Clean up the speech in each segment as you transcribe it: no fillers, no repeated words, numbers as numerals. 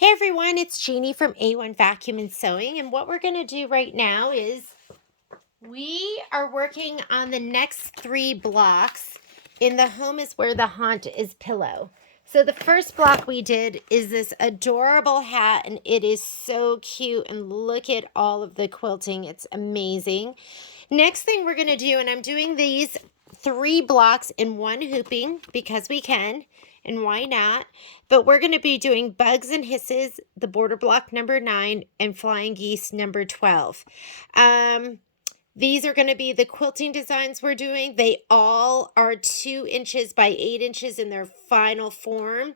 Hey everyone, it's Jeannie from A1 Vacuum and Sewing, and what we're going to do right now is we are working on the next 3 blocks in the home is where the haunt is pillow. So the first block we did is this adorable hat, and it is so cute, and look at all of the quilting. It's amazing. Next thing we're going to do, and I'm doing these 3 blocks in one hooping because we can, and why not? But we're going to be doing Bugs and Hisses, the border block number 9, and Flying Geese number 12. These are going to be the quilting designs we're doing. They all are 2 inches by 8 inches in their final form.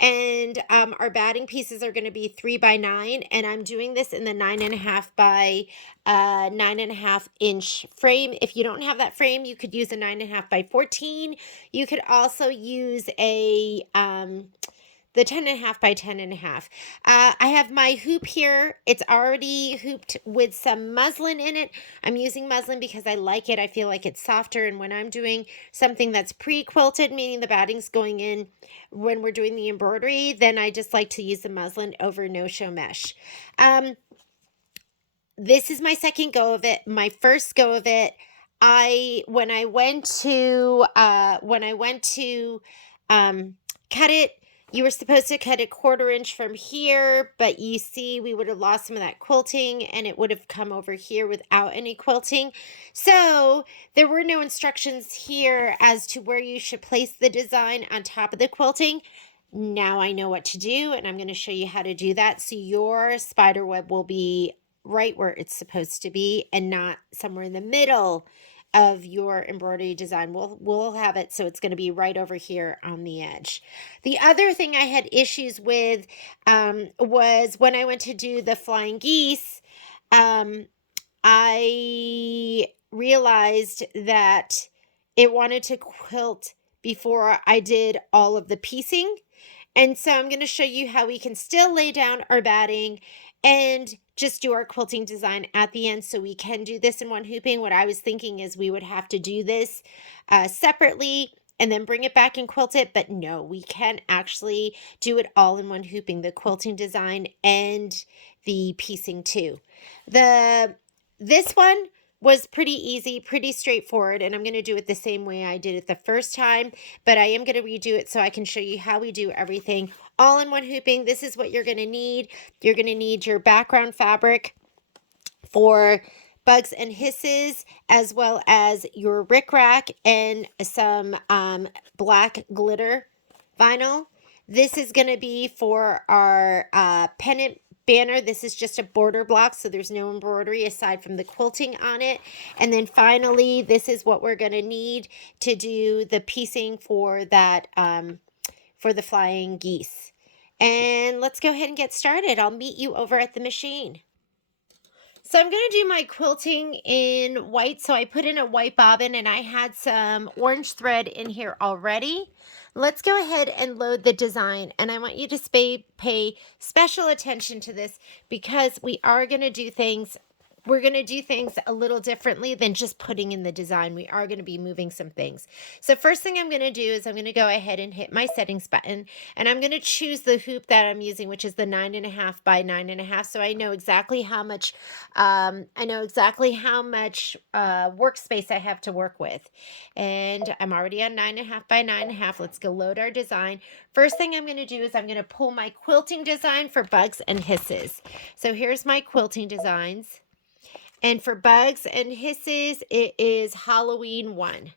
And our batting pieces are going to be 3 by 9. And I'm doing this in the 9.5 by 9.5 inch frame. If you don't have that frame, you could use a 9.5 by 14. You could also use a the 10.5 by 10.5. I have my hoop here. It's already hooped with some muslin in it. I'm using muslin because I like it. I feel like it's softer. And when I'm doing something that's pre-quilted, meaning the batting's going in when we're doing the embroidery, then I just like to use the muslin over no-show mesh. This is my second go of it. My first go of it, when I went to cut it, you were supposed to cut a 1/4 inch from here, but you see we would have lost some of that quilting and it would have come over here without any quilting. So there were no instructions here as to where you should place the design on top of the quilting. Now I know what to do, and I'm going to show you how to do that. So your spider web will be right where it's supposed to be and not somewhere in the middle of your embroidery design. We'll have it so it's going to be right over here on the edge. The other thing I had issues with was when I went to do the flying geese, I realized that it wanted to quilt before I did all of the piecing. And so I'm going to show you how we can still lay down our batting and just do our quilting design at the end, so we can do this in one hooping. What I was thinking is we would have to do this separately and then bring it back and quilt it, but no, we can actually do it all in one hooping, the quilting design and the piecing too. This one was pretty easy, pretty straightforward, and I'm going to do it the same way I did it the first time, but I am going to redo it so I can show you how we do everything all in one hooping. This is what you're going to need. You're going to need your background fabric for Bugs and Hisses, as well as your rickrack and some black glitter vinyl. This is going to be for our pennant banner. This is just a border block, so there's no embroidery aside from the quilting on it. And then finally, this is what we're going to need to do the piecing for that for the flying geese. And let's go ahead and get started. I'll meet you over at the machine. So I'm going to do my quilting in white. So I put in a white bobbin and I had some orange thread in here already. Let's go ahead and load the design. And I want you to pay special attention to this because we are going to do things. We're going to do things a little differently than just putting in the design. We are going to be moving some things. So first thing I'm going to do is I'm going to go ahead and hit my settings button, and I'm going to choose the hoop that I'm using, which is the 9.5 by 9.5. So I know exactly how much workspace I have to work with. And I'm already on 9.5 by 9.5. Let's go load our design. First thing I'm going to do is I'm going to pull my quilting design for Bugs and Hisses. So here's my quilting designs. And for Bugs and Hisses, it is Halloween 1.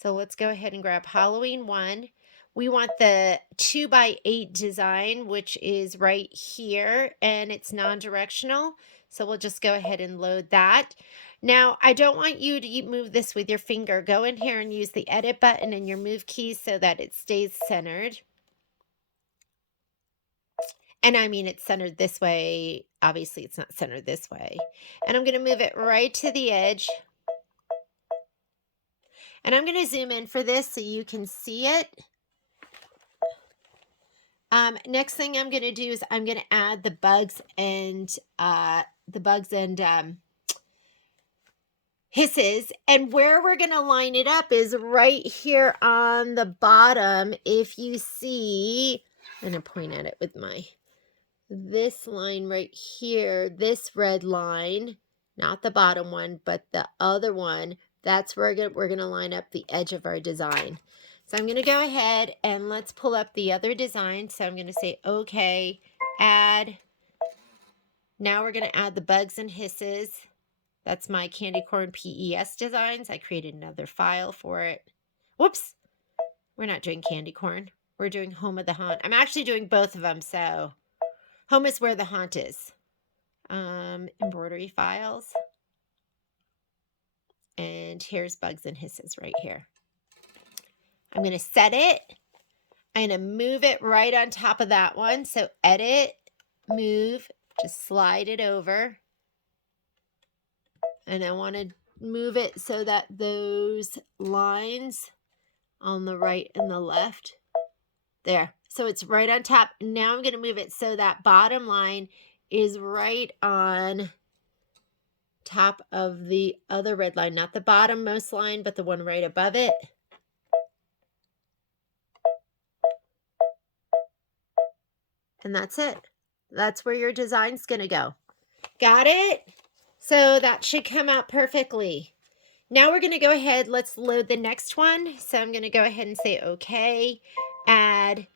So let's go ahead and grab Halloween 1. We want the 2 by 8 design, which is right here, and it's non-directional. So we'll just go ahead and load that. Now, I don't want you to move this with your finger. Go in here and use the edit button and your move keys so that it stays centered. And I mean, it's centered this way. Obviously, it's not centered this way. And I'm going to move it right to the edge. And I'm going to zoom in for this so you can see it. Next thing I'm going to do is I'm going to add the bugs and hisses. And where we're going to line it up is right here on the bottom. If you see, I'm going to point at it with my this line right here, this red line, not the bottom one, but the other one, that's where we're gonna line up the edge of our design. So I'm gonna go ahead and let's pull up the other design. So I'm gonna say, okay, add. Now we're gonna add the bugs and hisses. That's my candy corn PES designs. I created another file for it. Whoops, we're not doing candy corn. We're doing Home of the Haunt. I'm actually doing both of them, so home is where the haunt is. Embroidery files. And here's bugs and hisses right here. I'm going to set it. I'm going to move it right on top of that one. So edit, move, just slide it over. And I want to move it so that those lines on the right and the left, there. So it's right on top. Now I'm going to move it so that bottom line is right on top of the other red line, not the bottommost line, but the one right above it. And that's it. That's where your design's going to go. Got it? So that should come out perfectly. Now we're going to go ahead. Let's load the next one. So I'm going to go ahead and say, okay, add.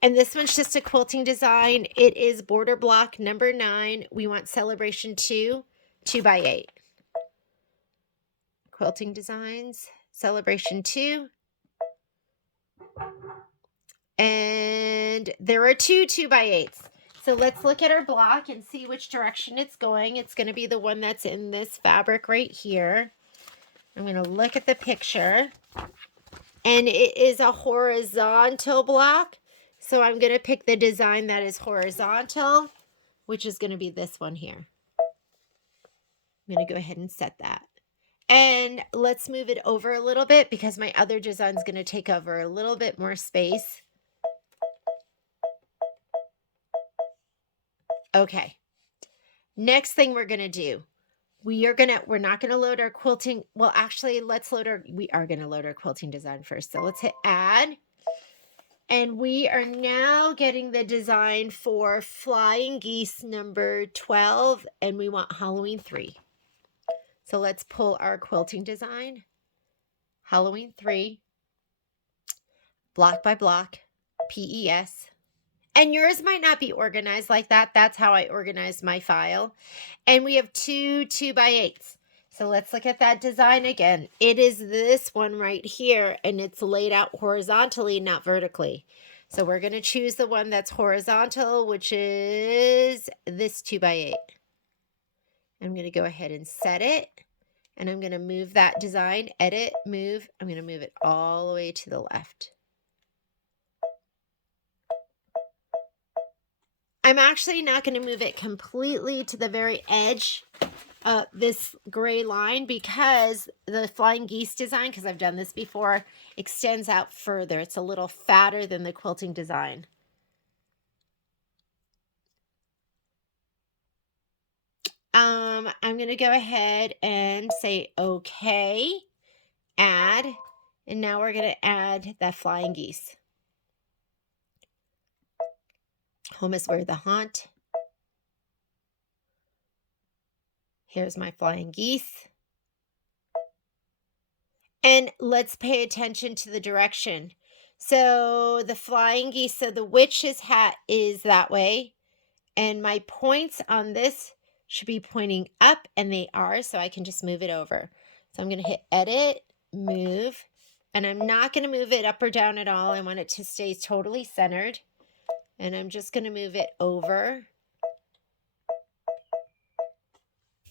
And this one's just a quilting design. It is border block number 9. We want celebration 2, 2x8. Quilting designs, celebration 2. And there are 2 2x8s. So let's look at our block and see which direction it's going. It's going to be the one that's in this fabric right here. I'm going to look at the picture. And it is a horizontal block. So I'm going to pick the design that is horizontal, which is going to be this one here. I'm going to go ahead and set that. And let's move it over a little bit because my other design is going to take over a little bit more space. Okay. Next thing we're going to do, we're not going to load our quilting. Well, actually, we are going to load our quilting design first. So let's hit add. And we are now getting the design for Flying Geese number 12, and we want Halloween 3. So let's pull our quilting design, Halloween 3, block by block, PES. And yours might not be organized like that. That's how I organized my file. And we have 2 2x8s. So let's look at that design again. It is this one right here, and it's laid out horizontally, not vertically. So we're going to choose the one that's horizontal, which is this 2x8. I'm going to go ahead and set it. And I'm going to move that design, edit, move. I'm going to move it all the way to the left. I'm actually not going to move it completely to the very edge of this gray line because the Flying Geese design, because I've done this before, extends out further. It's a little fatter than the quilting design. I'm going to go ahead and say, okay, add. And now we're going to add that Flying Geese. Home is where the haunt. Here's my Flying Geese. And let's pay attention to the direction. So the Flying Geese, so the witch's hat is that way. And my points on this should be pointing up, and they are, so I can just move it over. So I'm going to hit edit, move, and I'm not going to move it up or down at all. I want it to stay totally centered. And I'm just going to move it over.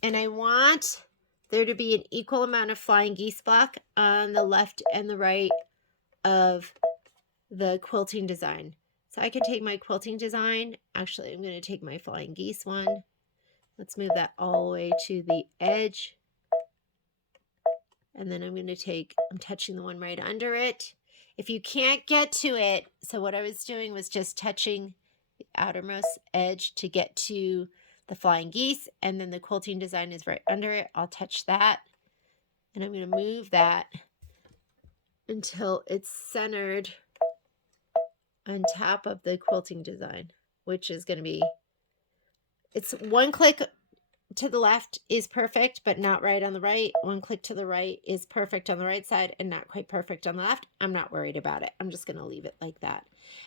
And I want there to be an equal amount of Flying Geese block on the left and the right of the quilting design. So I can take my quilting design. Actually, I'm going to take my Flying Geese one. Let's move that all the way to the edge. And then I'm touching the one right under it. If you can't get to it, so what I was doing was just touching the outermost edge to get to the Flying Geese, and then the quilting design is right under it. I'll touch that, and I'm going to move that until it's centered on top of the quilting design, which is going to be It's one click to the left is perfect, but not right on the right. One click to the right is perfect on the right side and not quite perfect on the left. I'm not worried about it. I'm just going to leave it like that.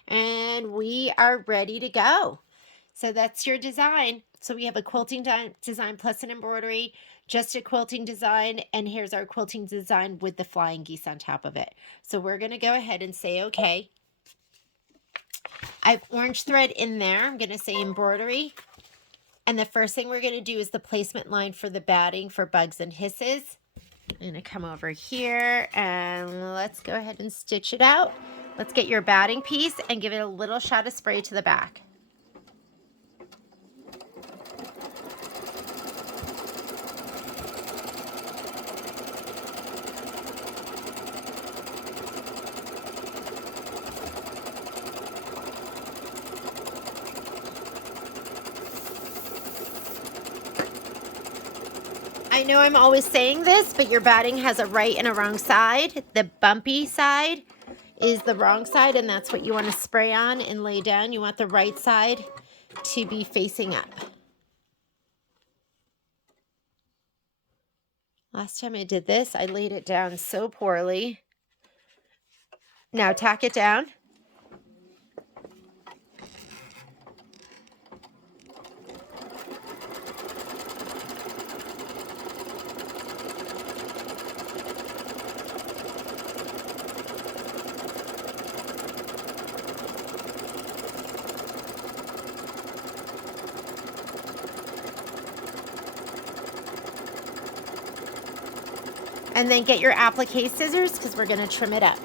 And we are ready to go. So that's your design. So we have a quilting design plus an embroidery, just a quilting design, and here's our quilting design with the flying geese on top of it. So we're going to go ahead and say, okay, I have orange thread in there. I'm going to say embroidery. And the first thing we're going to do is the placement line for the batting for bugs and hisses. I'm going to come over here and let's go ahead and stitch it out. Let's get your batting piece and give it a little shot of spray to the back. I know I'm always saying this, but your batting has a right and a wrong side. The bumpy side is the wrong side, and that's what you want to spray on and lay down. You want the right side to be facing up. Last time I did this, I laid it down so poorly. Now tack it down. And then get your applique scissors because we're going to trim it up.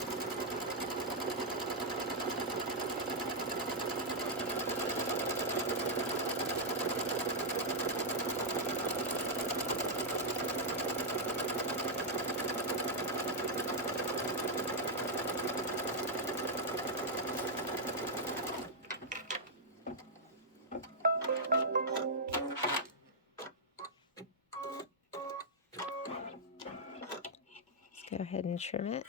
Go ahead and trim it.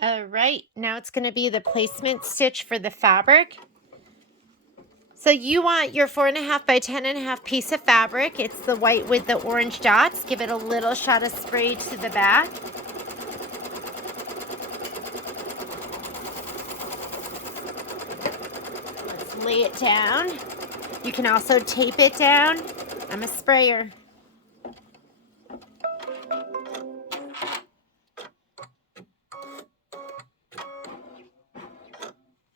All right, now it's going to be the placement stitch for the fabric. So you want your 4.5 by 10.5 piece of fabric. It's the white with the orange dots. Give it a little shot of spray to the back. Let's lay it down. You can also tape it down. I'm a sprayer.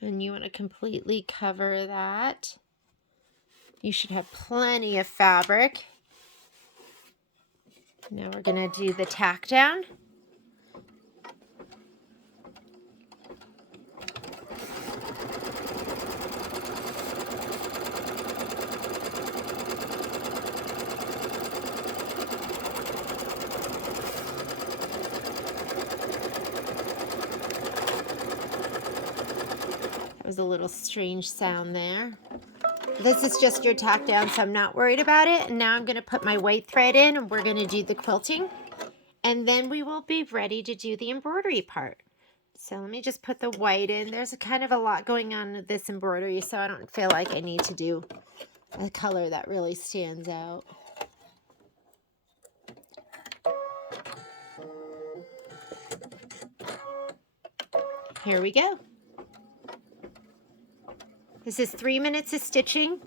And you want to completely cover that. You should have plenty of fabric. Now we're going to do the tack down. Was a little strange sound there. This is just your tack down, so I'm not worried about it. And now I'm going to put my white thread in and we're going to do the quilting. And then we will be ready to do the embroidery part. So let me just put the white in. There's kind of a lot going on with this embroidery, so I don't feel like I need to do a color that really stands out. Here we go. This is 3 minutes of stitching.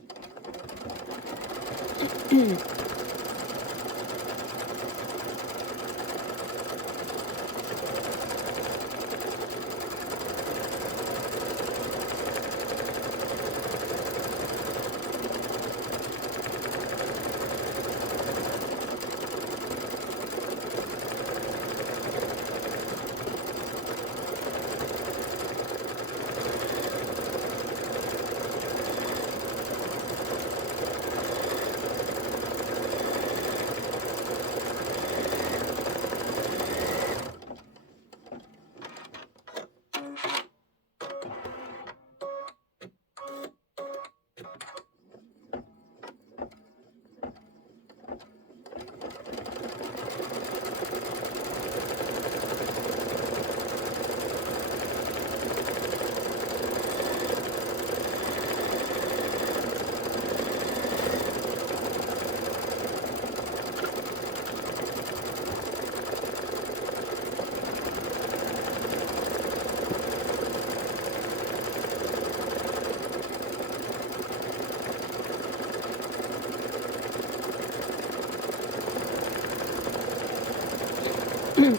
And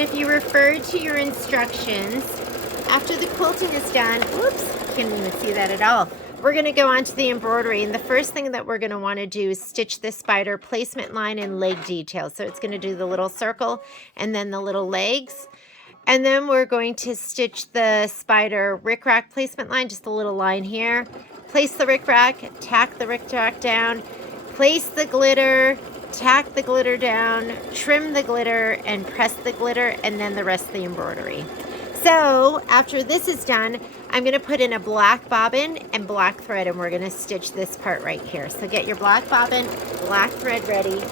if you refer to your instructions, after the quilting is done, whoops, can't even see that at all. We're going to go on to the embroidery, and the first thing that we're going to want to do is stitch the spider placement line and leg detail. So it's going to do the little circle and then the little legs. And then we're going to stitch the spider rickrack placement line, just a little line here. Place the rickrack, tack the rickrack down, place the glitter, tack the glitter down, trim the glitter, and press the glitter, and then the rest of the embroidery. So after this is done, I'm going to put in a black bobbin and black thread, and we're going to stitch this part right here. So get your black bobbin, black thread ready.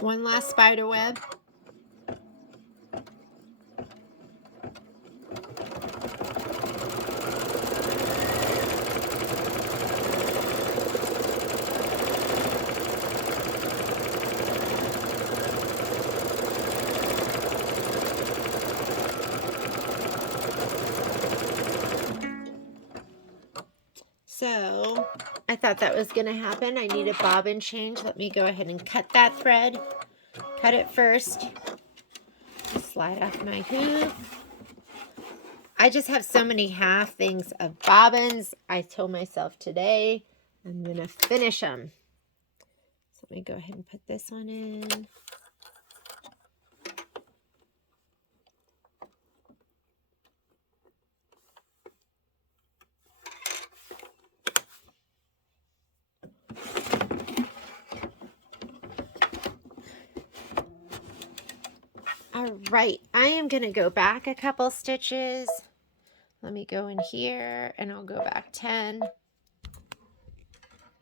One last spider web. So I thought that was going to happen. I need a bobbin change. Let me go ahead and cut that thread. Cut it first. Slide off my hoop. I just have so many half things of bobbins. I told myself today I'm going to finish them. So let me go ahead and put this one in. All right, I am going to go back a couple stitches. Let me go in here and I'll go back 10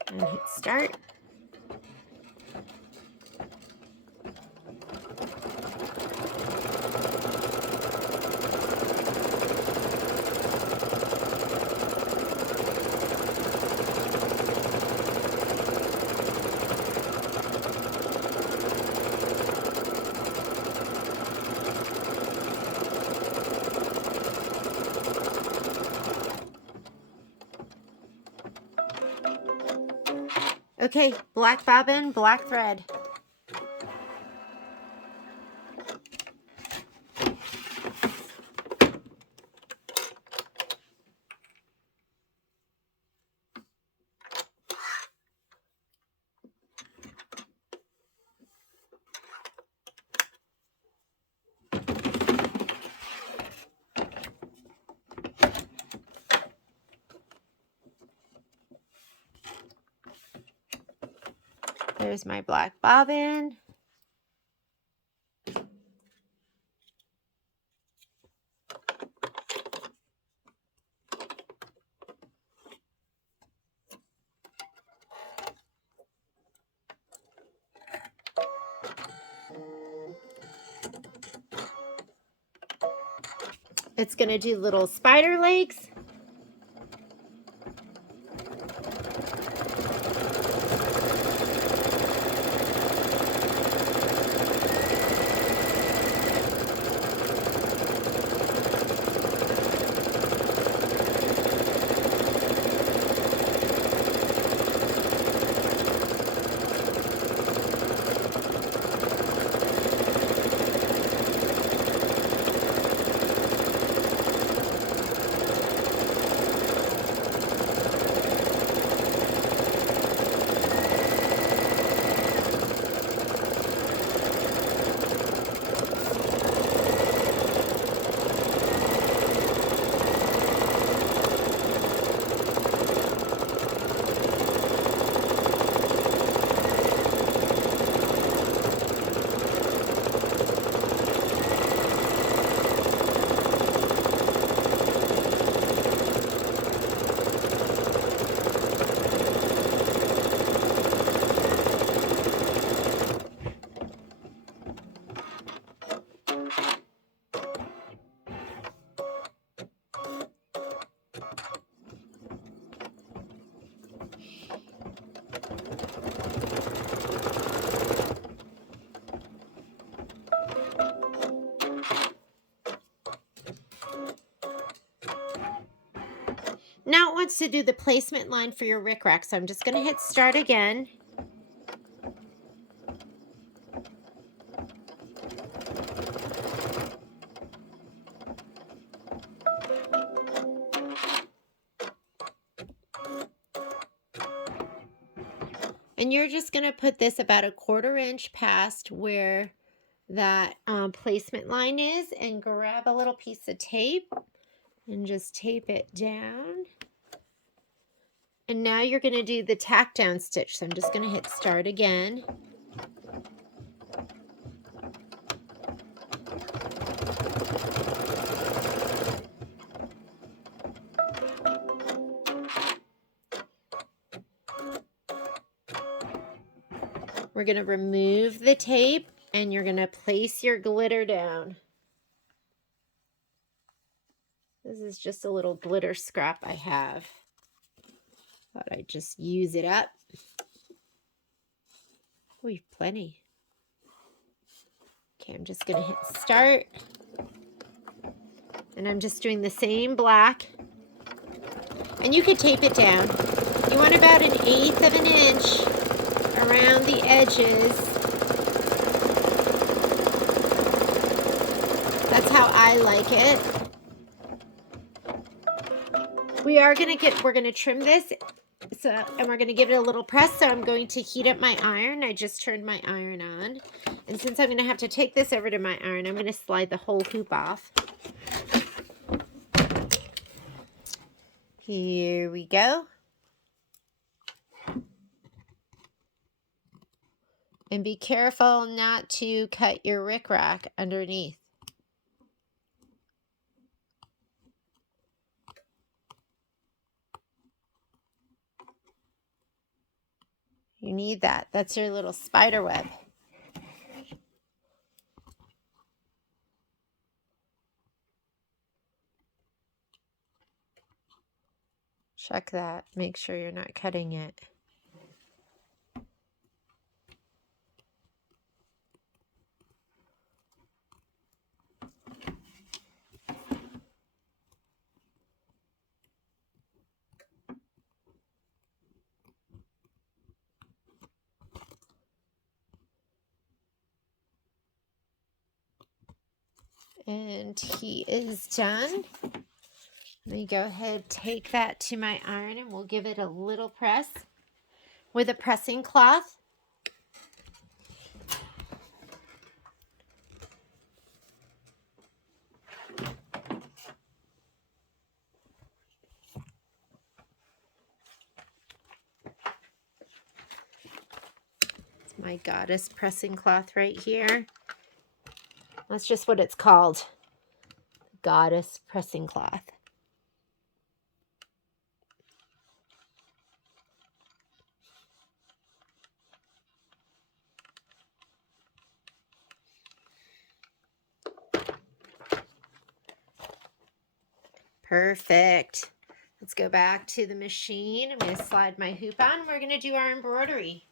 and hit start. Okay, black bobbin, black thread. There's my black bobbin. It's going to do little spider legs. Now it wants to do the placement line for your rickrack, so I'm just going to hit start again. And you're just going to put this about a 1/4 inch past where that placement line is, and grab a little piece of tape and just tape it down. And now you're going to do the tack down stitch. So I'm just going to hit start again. We're going to remove the tape and you're going to place your glitter down. This is just a little glitter scrap I have. Thought I'd just use it up. Oh, you've plenty. Okay, I'm just going to hit start. And I'm just doing the same black. And you could tape it down. You want about 1/8 of an inch around the edges. That's how I like it. We're gonna trim this, and we're gonna give it a little press. So I'm going to heat up my iron. I just turned my iron on. And since I'm gonna have to take this over to my iron, I'm gonna slide the whole hoop off. Here we go. And be careful not to cut your rickrack underneath. You need that. That's your little spider web. Check that. Make sure you're not cutting it. And he is done. Let me go ahead, take that to my iron, and we'll give it a little press with a pressing cloth. It's my goddess pressing cloth right here. That's just what it's called. Goddess pressing cloth. Perfect. Let's go back to the machine. I'm going to slide my hoop on. We're going to do our embroidery.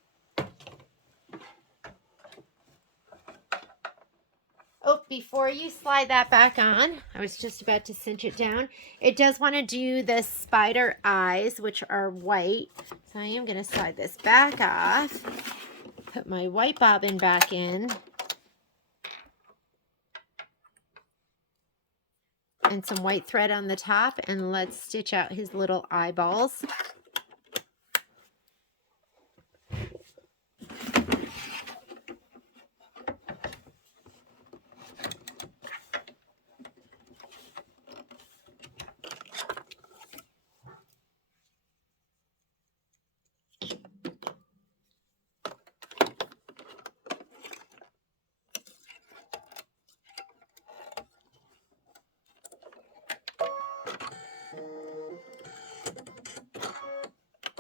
Oh, before you slide that back on, I was just about to cinch it down. It does want to do the spider eyes, which are white. So I am going to slide this back off. Put my white bobbin back in. And some white thread on the top. And let's stitch out his little eyeballs.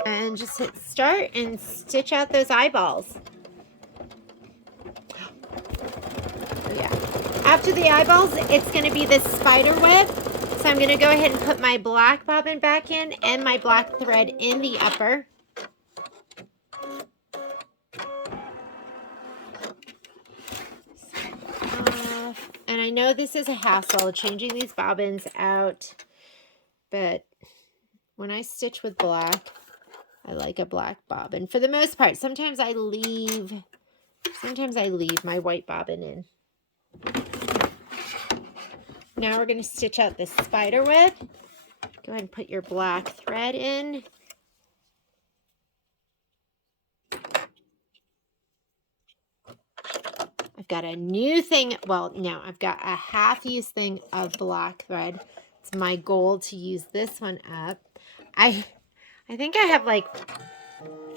And just hit start and stitch out those eyeballs. Yeah. After the eyeballs, it's going to be this spider web. So I'm going to go ahead and put my black bobbin back in and my black thread in the upper. And I know this is a hassle changing these bobbins out, but when I stitch with black, I like a black bobbin. For the most part, sometimes I leave my white bobbin in. Now we're going to stitch out this spider web. Go ahead and put your black thread in. I've got a new thing. Well, no, I've got a half-use thing of black thread. It's my goal to use this one up. I think I have like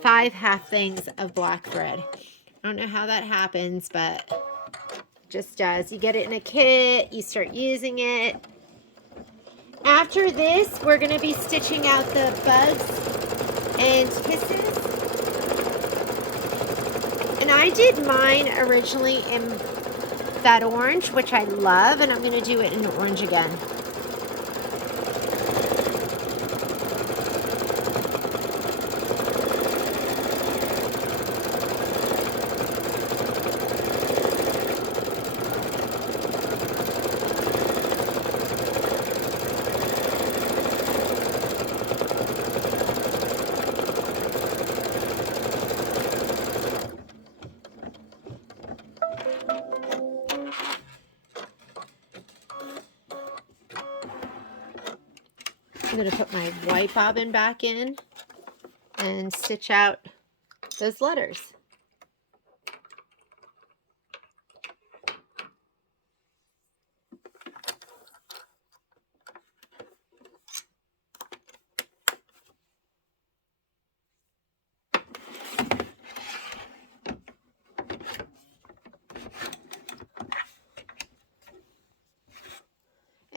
5 half things of black thread. I don't know how that happens, but it just does. You get it in a kit, you start using it. After this, we're going to be stitching out the bugs and hisses. And I did mine originally in that orange, which I love, and I'm going to do it in orange again. I'm going to put my white bobbin back in and stitch out those letters.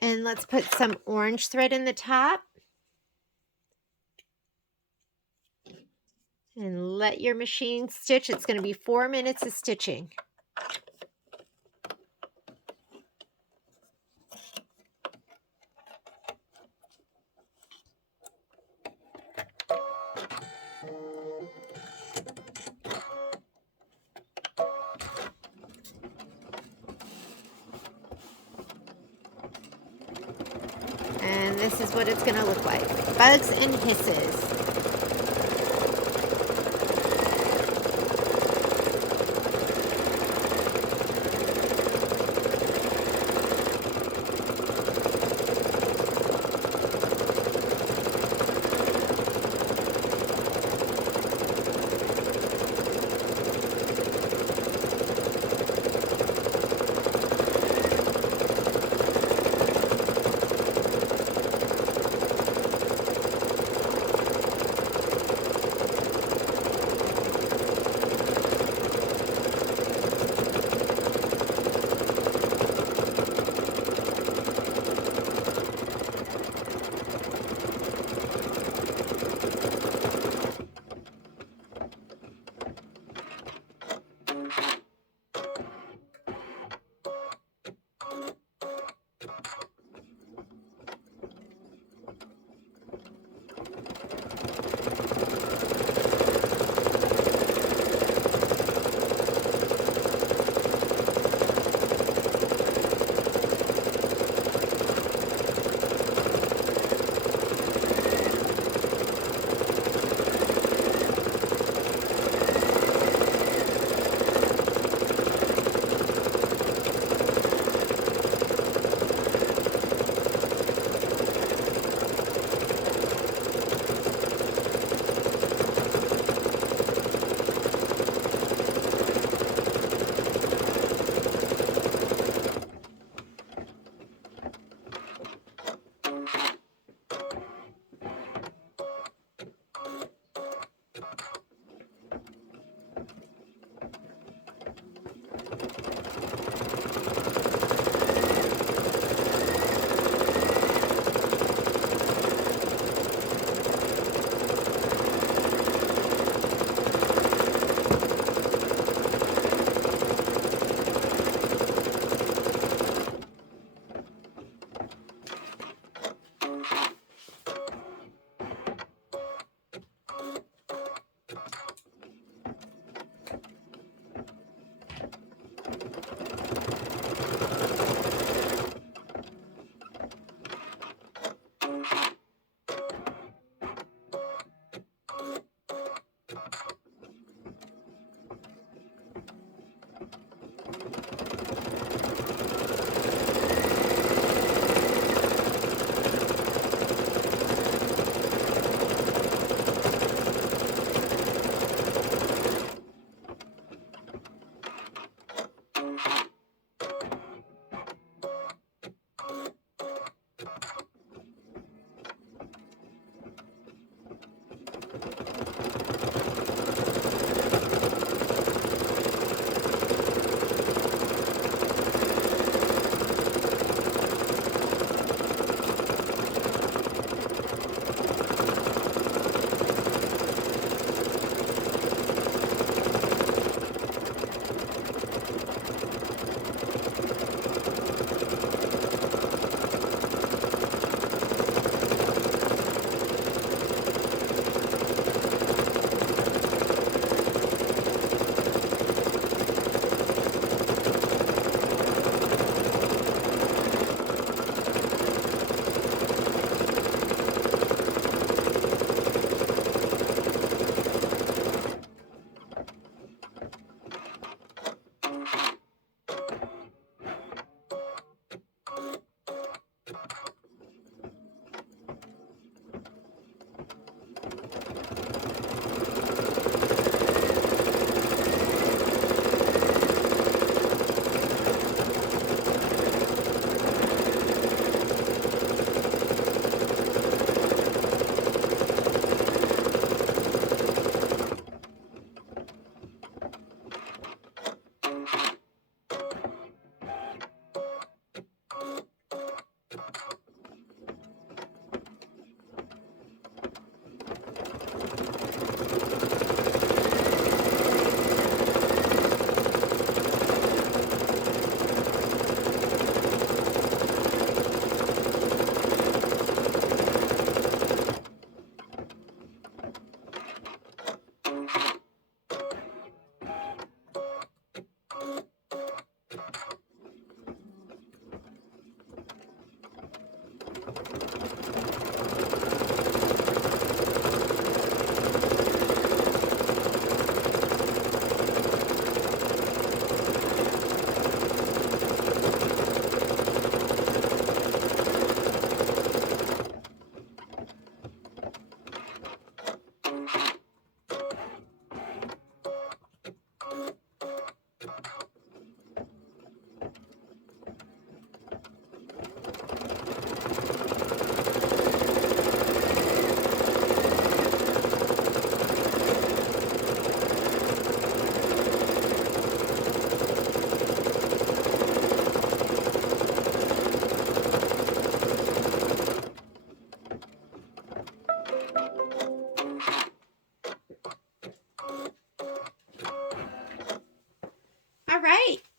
And let's put some orange thread in the top. And let your machine stitch. It's going to be 4 minutes of stitching. And this is what it's going to look like. Bugs and hisses.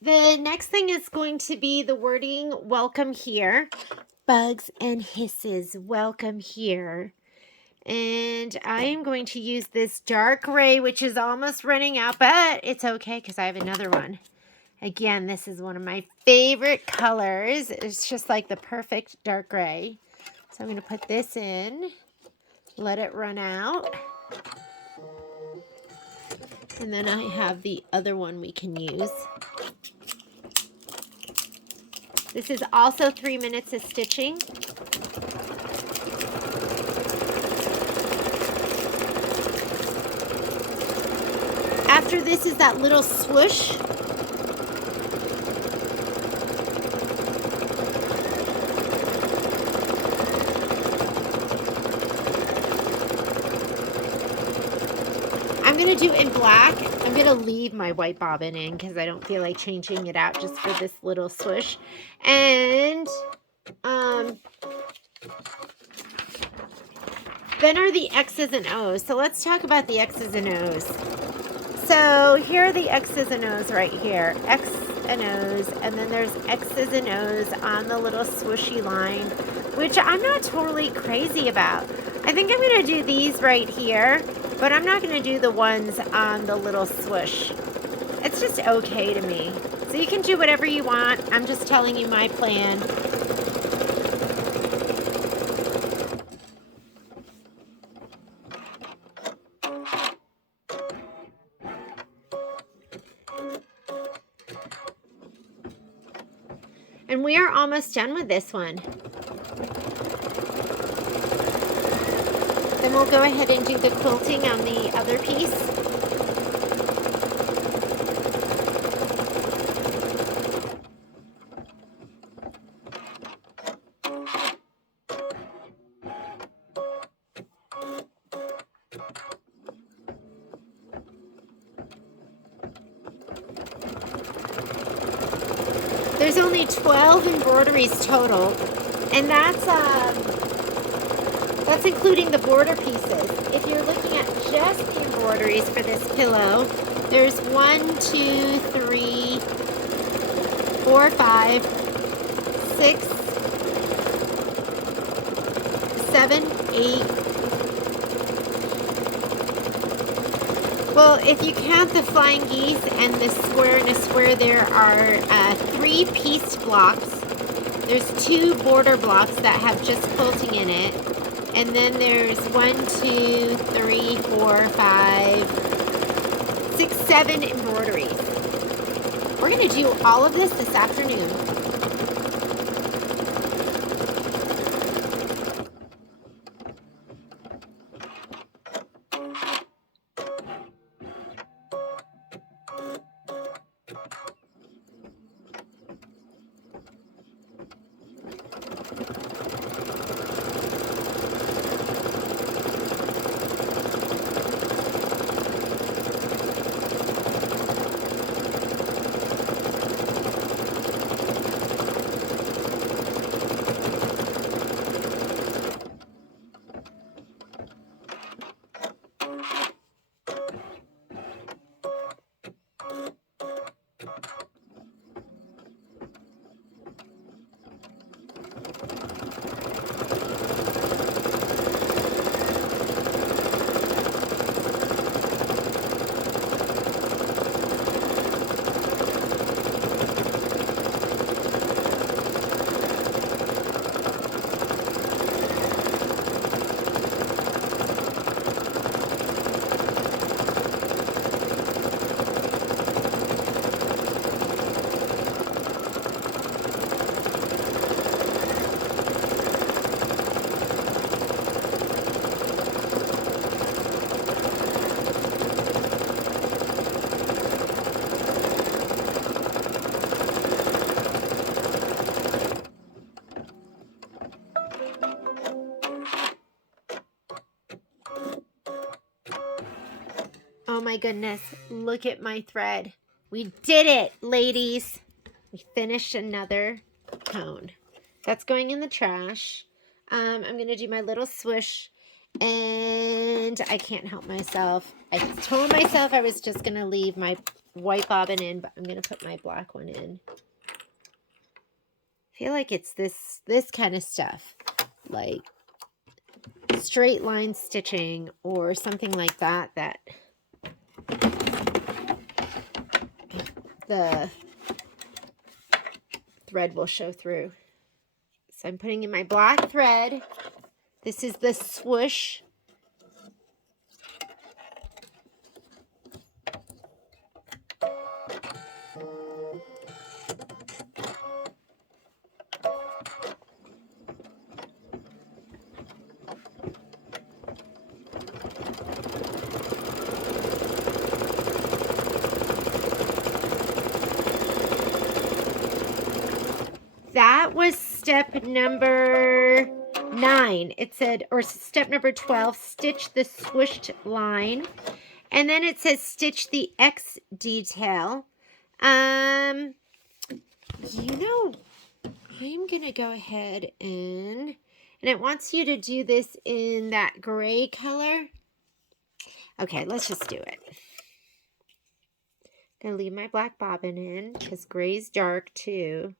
The next thing is going to be the wording, welcome here. Bugs and hisses, welcome here. And I am going to use this dark gray, which is almost running out, but it's okay because I have another one. Again, this is one of my favorite colors. It's just like the perfect dark gray. So I'm going to put this in, let it run out. And then I have the other one we can use. This is also 3 minutes of stitching. After this is that little swoosh. I'm going to do in black. I'm going to leave my white bobbin in because I don't feel like changing it out just for this little swoosh. And then are the X's and O's. So let's talk about the X's and O's. So here are the X's and O's right here. X and O's. And then there's X's and O's on the little swooshy line, which I'm not totally crazy about. I think I'm going to do these right here, but I'm not going to do the ones on the little swoosh. It's just okay to me. So you can do whatever you want. I'm just telling you my plan. And we are almost done with this one. Then we'll go ahead and do the quilting on the other piece. There's only 12 embroideries total, and that's including the border pieces. If you're looking at just the embroideries for this pillow, there's 1, 2, 3, 4, 5, 6, 7, 8. Well, if you count the flying geese and the square and a square, there are 3 pieced blocks. There's 2 border blocks that have just quilting in it. And then there's 1, 2, 3, 4, 5, 6, 7 embroideries. We're going to do all of this afternoon. Oh my goodness, look at my thread. We did it, ladies. We finished another cone. That's going in the trash. I'm going to do my little swoosh, and I can't help myself. I told myself I was just going to leave my white bobbin in, but I'm going to put my black one in. I feel like it's this kind of stuff, like straight line stitching or something like that, that the thread will show through. So I'm putting in my black thread. This is the swoosh. That was step number 9. It said, or step number 12, stitch the swooshed line. And then it says stitch the X detail. You know, I'm going to go ahead and it wants you to do this in that gray color. Okay, let's just do it. I'm going to leave my black bobbin in because gray's dark too.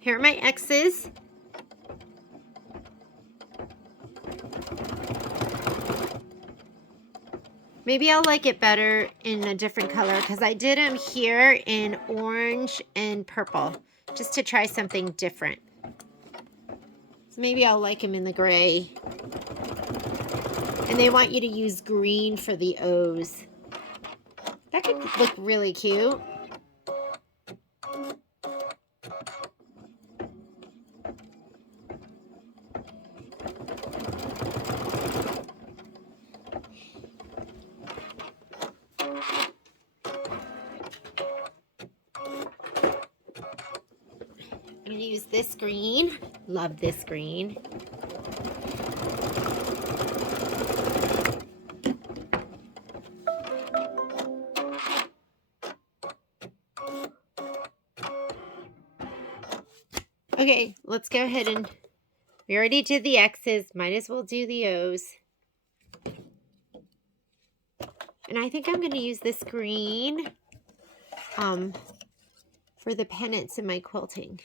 Here are my X's. Maybe I'll like it better in a different color because I did them here in orange and purple just to try something different. So maybe I'll like them in the gray. And they want you to use green for the O's. That could look really cute. I'm going to use this green. Love this green. Okay, let's go ahead and we already did the X's. Might as well do the O's. And I think I'm going to use this green for the pennants in my quilting.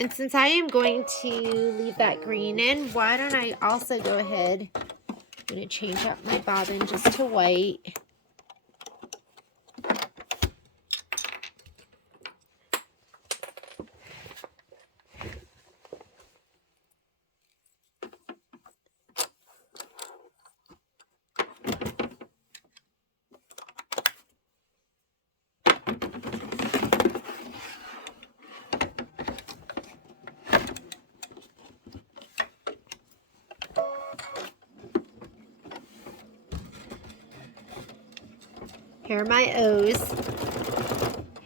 And since I am going to leave that green in, why don't I also go ahead, I'm going to change up my bobbin just to white. Here are my O's.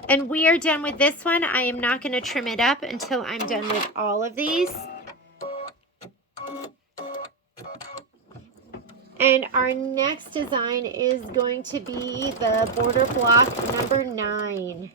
And we are done with this one. I am not going to trim it up until I'm done with all of these. And our next design is going to be the border block number 9.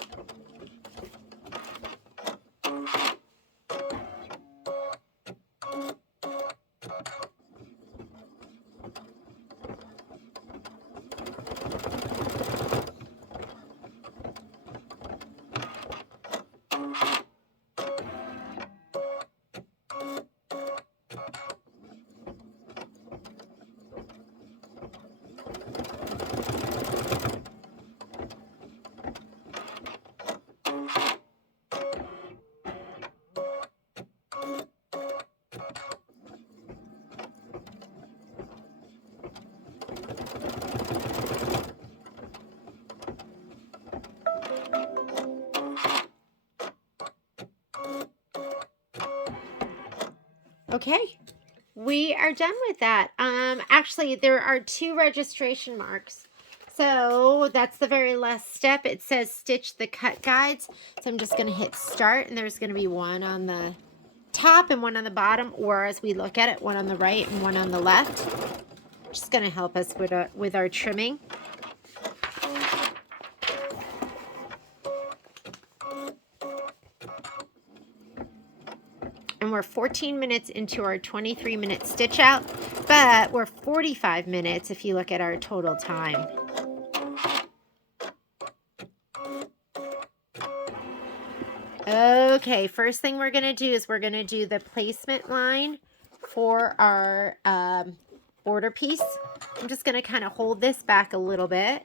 Okay, we are done with that. Actually, there are 2 registration marks. So that's the very last step. It says stitch the cut guides. So I'm just going to hit start, and there's going to be one on the top and one on the bottom, or as we look at it, one on the right and one on the left. Just going to help us with our trimming. And we're 14 minutes into our 23-minute stitch out, but we're 45 minutes if you look at our total time. Okay, first thing we're going to do is we're going to do the placement line for our border piece. I'm just going to kind of hold this back a little bit.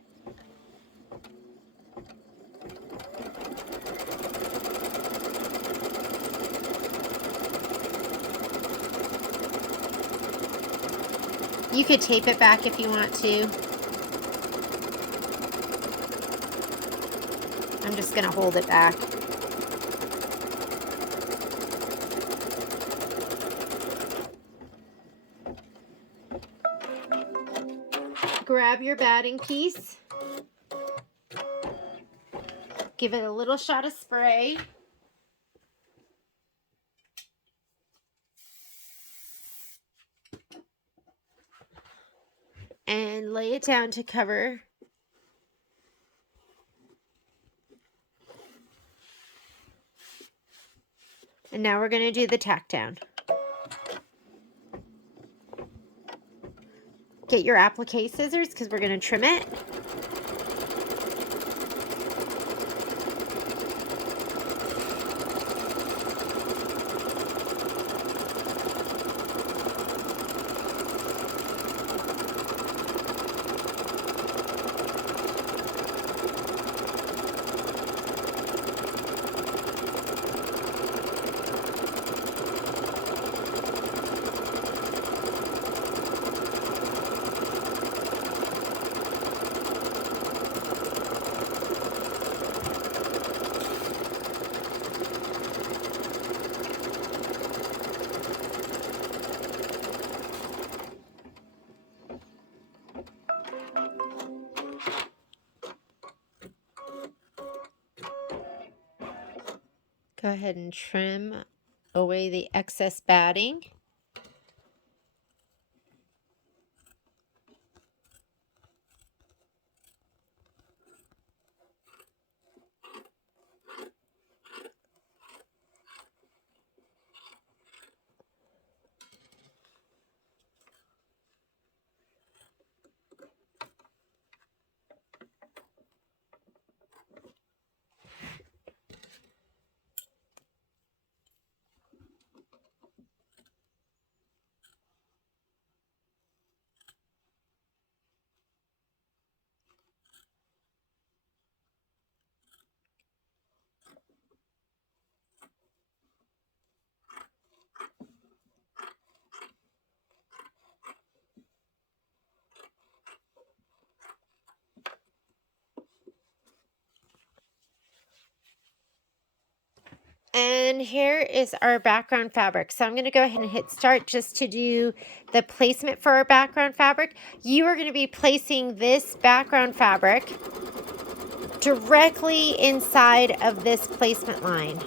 You could tape it back if you want to. I'm just going to hold it back. Grab your batting piece. Give it a little shot of spray. And lay it down to cover. And now we're going to do the tack down. Get your applique scissors because we're going to trim it. Go ahead and trim away the excess batting. And here is our background fabric. So I'm going to go ahead and hit start just to do the placement for our background fabric. You are going to be placing this background fabric directly inside of this placement line.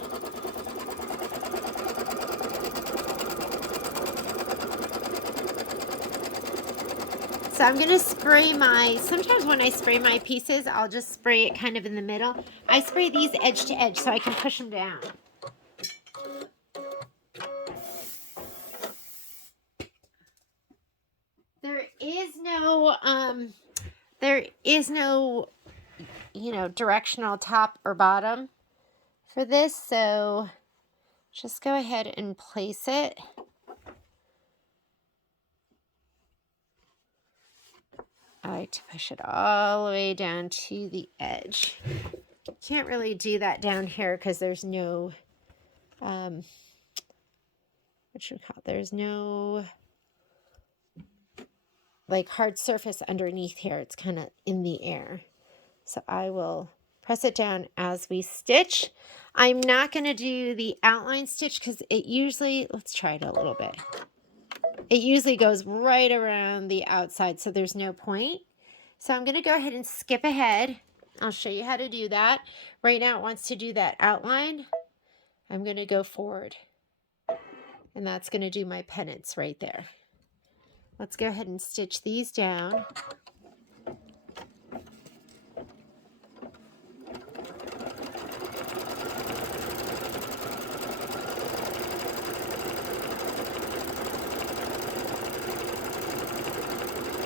So I'm going to spray sometimes when I spray my pieces, I'll just spray it kind of in the middle. I spray these edge to edge so I can push them down. There is no, directional top or bottom for this. So just go ahead and place it. I like to push it all the way down to the edge. Can't really do that down here because there's no, there's no like hard surface underneath here. It's kind of in the air. So I will press it down as we stitch. I'm not going to do the outline stitch because it usually, let's try it a little bit. It usually goes right around the outside, so there's no point. So I'm going to go ahead and skip ahead. I'll show you how to do that. Right now it wants to do that outline. I'm going to go forward. And that's going to do my pennants right there. Let's go ahead and stitch these down.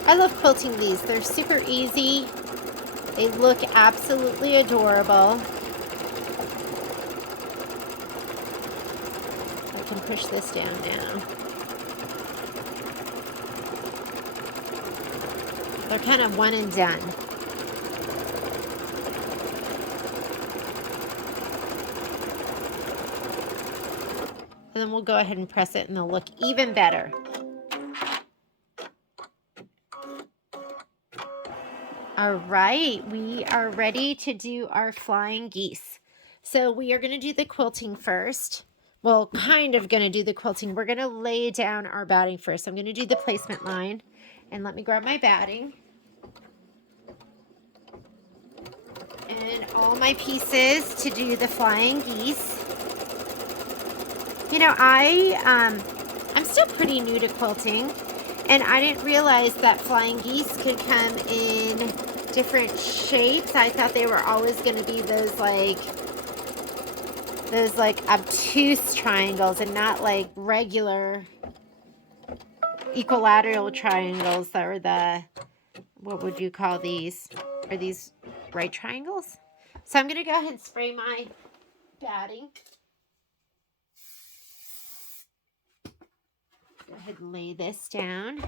I love quilting these. They're super easy. They look absolutely adorable. I can push this down now. They're kind of one and done. And then we'll go ahead and press it and they'll look even better. All right, we are ready to do our flying geese. So we are going to do the quilting first. Well, kind of going to do the quilting. We're going to lay down our batting first. I'm going to do the placement line. And let me grab my batting. And all my pieces to do the flying geese. You know, I'm still pretty new to quilting. And I didn't realize that flying geese could come in different shapes. I thought they were always going to be those like obtuse triangles and not like regular equilateral triangles that are the, what would you call these? Are these right triangles? So I'm going to go ahead and spray my batting. Go ahead and lay this down.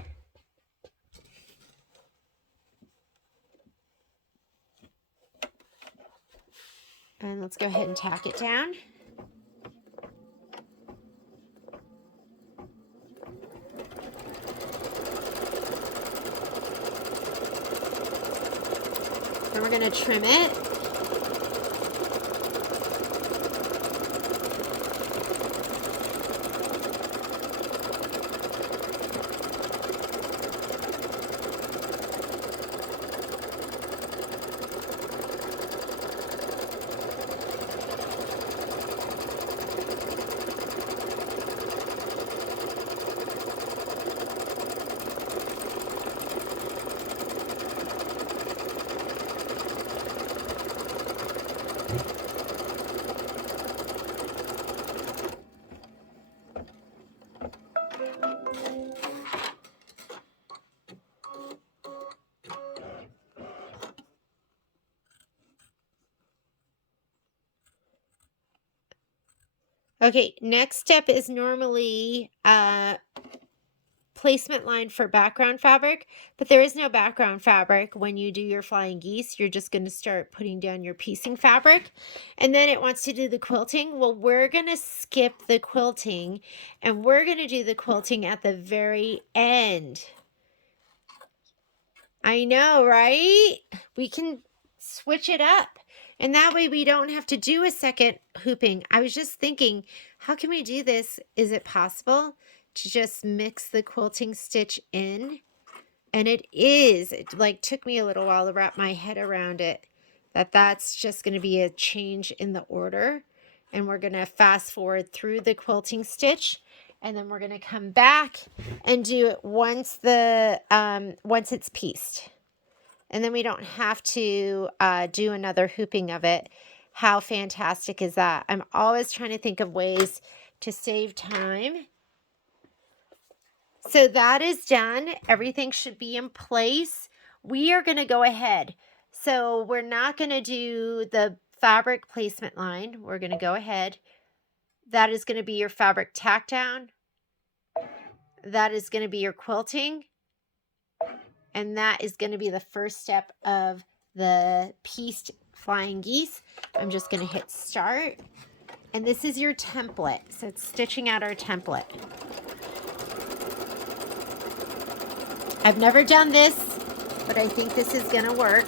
And let's go ahead and tack it down. Then we're going to trim it. Okay, next step is normally placement line for background fabric, but there is no background fabric when you do your flying geese. You're just going to start putting down your piecing fabric, and then it wants to do the quilting. Well, we're going to skip the quilting, and we're going to do the quilting at the very end. I know, right? We can switch it up. And that way we don't have to do a second hooping. I was just thinking, how can we do this? Is it possible to just mix the quilting stitch in? And it is. It like took me a little while to wrap my head around it. That's just going to be a change in the order. And we're going to fast forward through the quilting stitch. And then we're going to come back and do it once it's pieced. And then we don't have to do another hooping of it. How fantastic is that? I'm always trying to think of ways to save time. So that is done. Everything should be in place. We are going to go ahead. So we're not going to do the fabric placement line. We're going to go ahead. That is going to be your fabric tack down. That is going to be your quilting. And that is going to be the first step of the pieced flying geese. I'm just going to hit start. And this is your template. So it's stitching out our template. I've never done this, but I think this is going to work.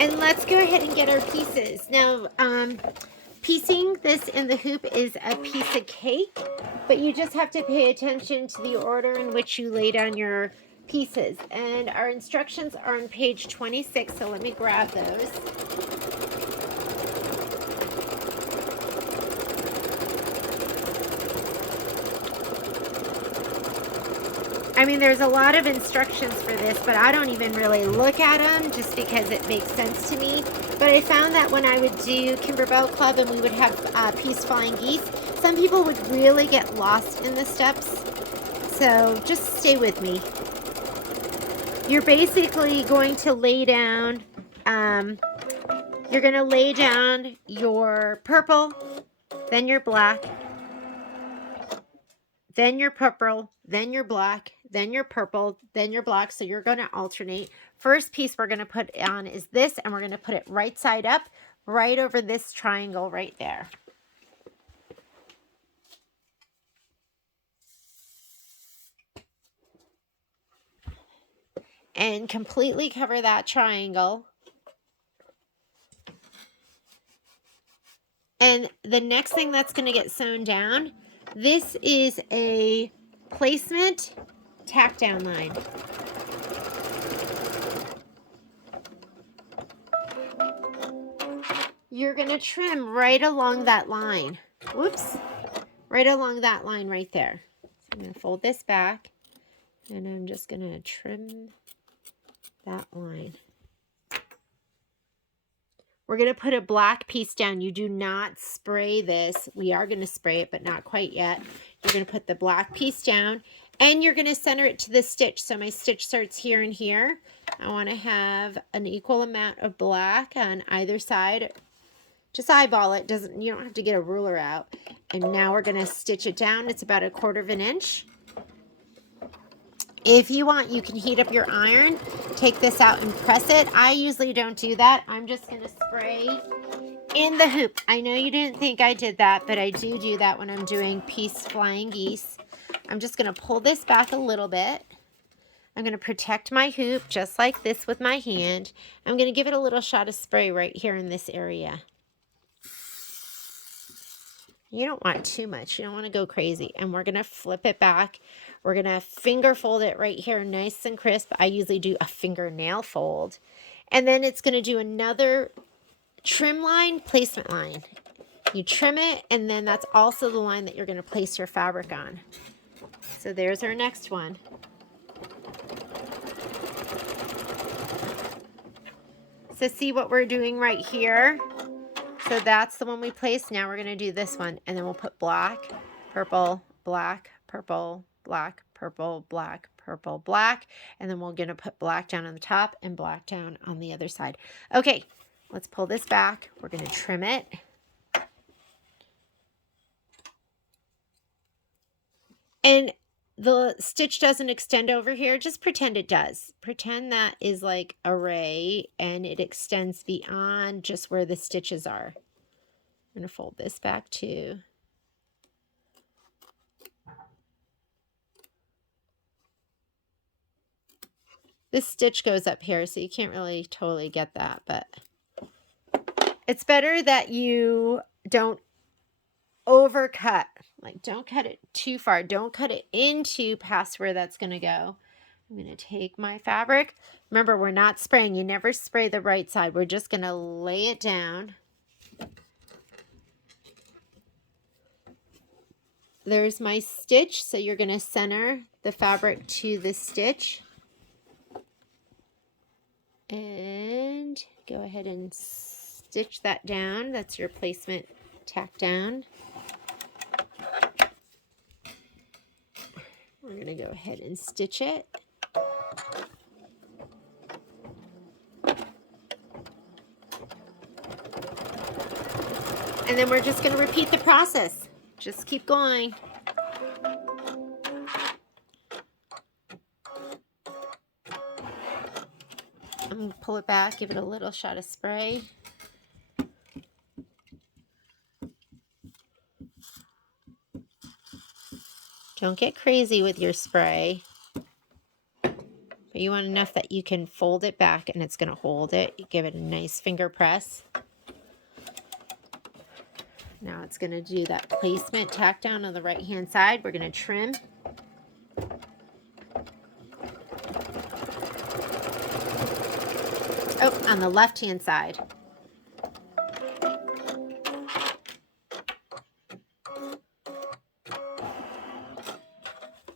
And let's go ahead and get our pieces. Now, piecing this in the hoop is a piece of cake, but you just have to pay attention to the order in which you lay down your pieces. And our instructions are on page 26, so let me grab those. I mean, there's a lot of instructions for this, but I don't even really look at them just because it makes sense to me. But I found that when I would do Kimberbell Club and we would have Peace Flying Geese, some people would really get lost in the steps. So just stay with me. You're basically going to lay down, your purple, then your black, then your purple, then your black, then your purple, then your black. So you're going to alternate. First piece we're going to put on is this, and we're going to put it right side up, right over this triangle right there. And completely cover that triangle. And the next thing that's going to get sewn down, this is a placement tack down line. You're going to trim right along that line. Whoops. Right along that line right there. So I'm going to fold this back, and I'm just going to trim that line. We're going to put a black piece down. You do not spray this. We are going to spray it, but not quite yet. You're going to put the black piece down, and you're going to center it to the stitch. So my stitch starts here and here. I want to have an equal amount of black on either side. Just eyeball it. You don't have to get a ruler out. And now we're going to stitch it down. It's about 1/4 inch. If you want, you can heat up your iron, take this out and press it. I usually don't do that. I'm just going to spray in the hoop. I know you didn't think I did that, but I do that when I'm doing Peace Flying Geese. I'm just going to pull this back a little bit. I'm going to protect my hoop just like this with my hand. I'm going to give it a little shot of spray right here in this area. You don't want too much. You don't want to go crazy. And we're going to flip it back. We're going to finger fold it right here nice and crisp. I usually do a fingernail fold. And then it's going to do another trim line, placement line. You trim it, and then that's also the line that you're going to place your fabric on. So there's our next one. So see what we're doing right here? So that's the one we placed. Now we're going to do this one, and then we'll put black, purple, black, purple, black, purple, black, purple, black, and then we're going to put black down on the top and black down on the other side. Okay, let's pull this back. We're going to trim it. And the stitch doesn't extend over here. Just pretend it does. Pretend that is like a ray, and it extends beyond just where the stitches are. I'm going to fold this back too. This stitch goes up here, so you can't really totally get that, but it's better that you don't overcut. Like, don't cut it too far. Don't cut it into past where that's going to go. I'm going to take my fabric. Remember, we're not spraying. You never spray the right side. We're just going to lay it down. There's my stitch. So you're going to center the fabric to the stitch. And go ahead and stitch that down. That's your placement tack down. We're going to go ahead and stitch it. And then we're just going to repeat the process. Just keep going. I'm going to pull it back, give it a little shot of spray. Don't get crazy with your spray. But But you want enough that you can fold it back and it's going to hold it. You give it a nice finger press. Now it's going to do that placement tack down on the right hand side. We're going to trim. Oh, on the left hand side.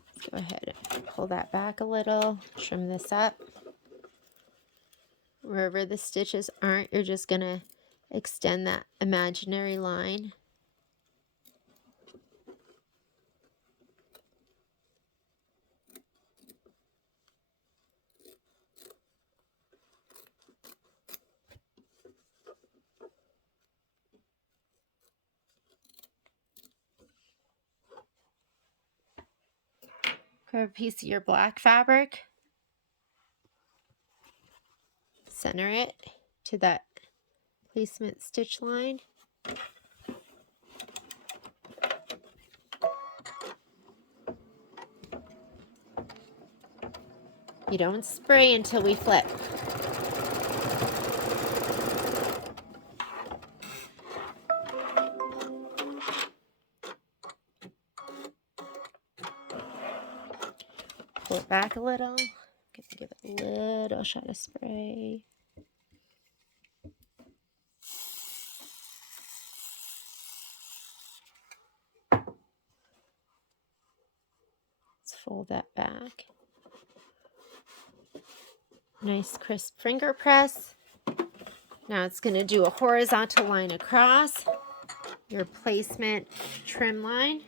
Let's go ahead and pull that back a little, trim this up. Wherever the stitches aren't, you're just going to extend that imaginary line. Grab a piece of your black fabric, center it to that placement stitch line. You don't spray until we flip. Pull it back a little. Give it a little shot of spray. Let's fold that back. Nice crisp finger press. Now it's going to do a horizontal line across your placement trim line.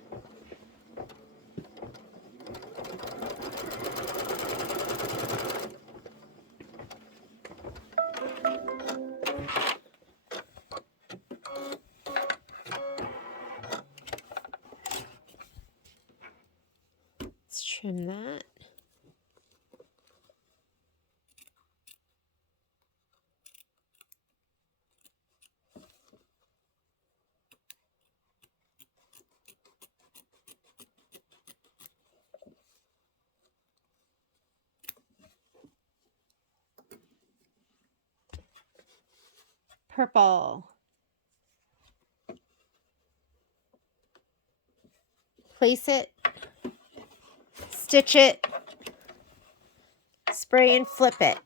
Let's trim that. Purple. Place it, stitch it, spray and flip it.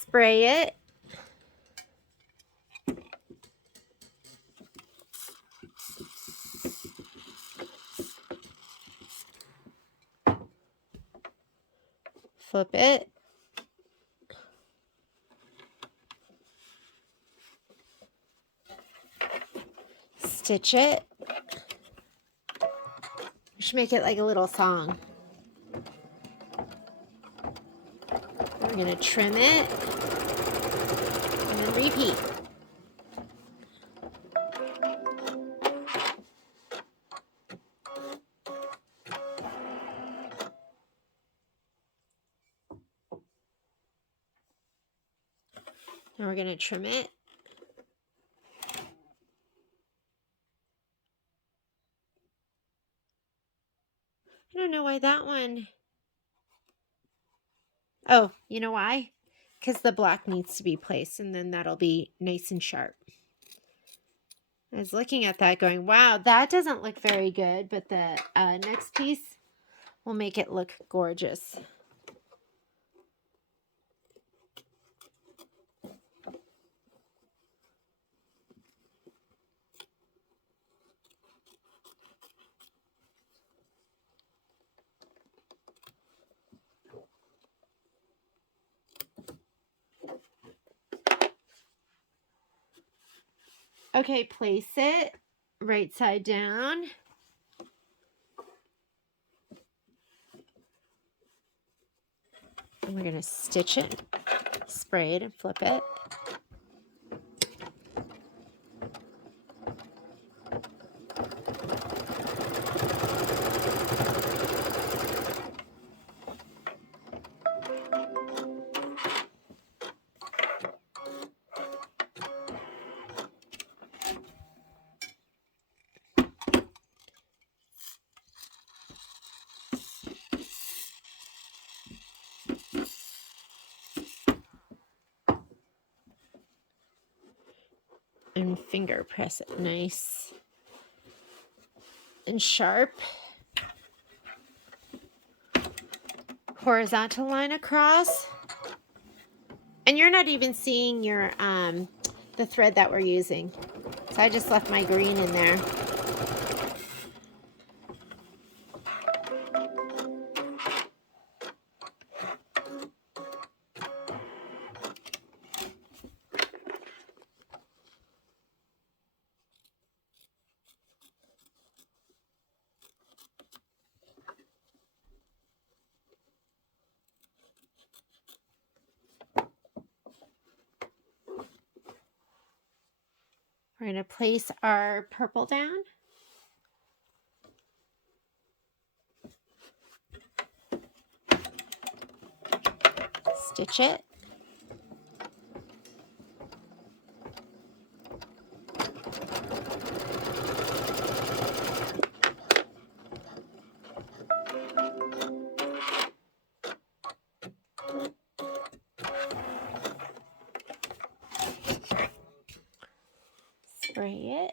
Spray it. Flip it. Stitch it. We should make it like a little song. We're going to trim it and then repeat. Now we're going to trim it. I don't know why that one. Oh, you know why? Because the black needs to be placed and then that'll be nice and sharp. I was looking at that going, wow, that doesn't look very good, but the next piece will make it look gorgeous. Okay, place it right side down. And we're going to stitch it, spray it, and flip it. and finger press it nice and sharp. Horizontal line across. And you're not even seeing your the thread that we're using. So I just left my green in there. We're going to place our purple down. Stitch it. Spray it.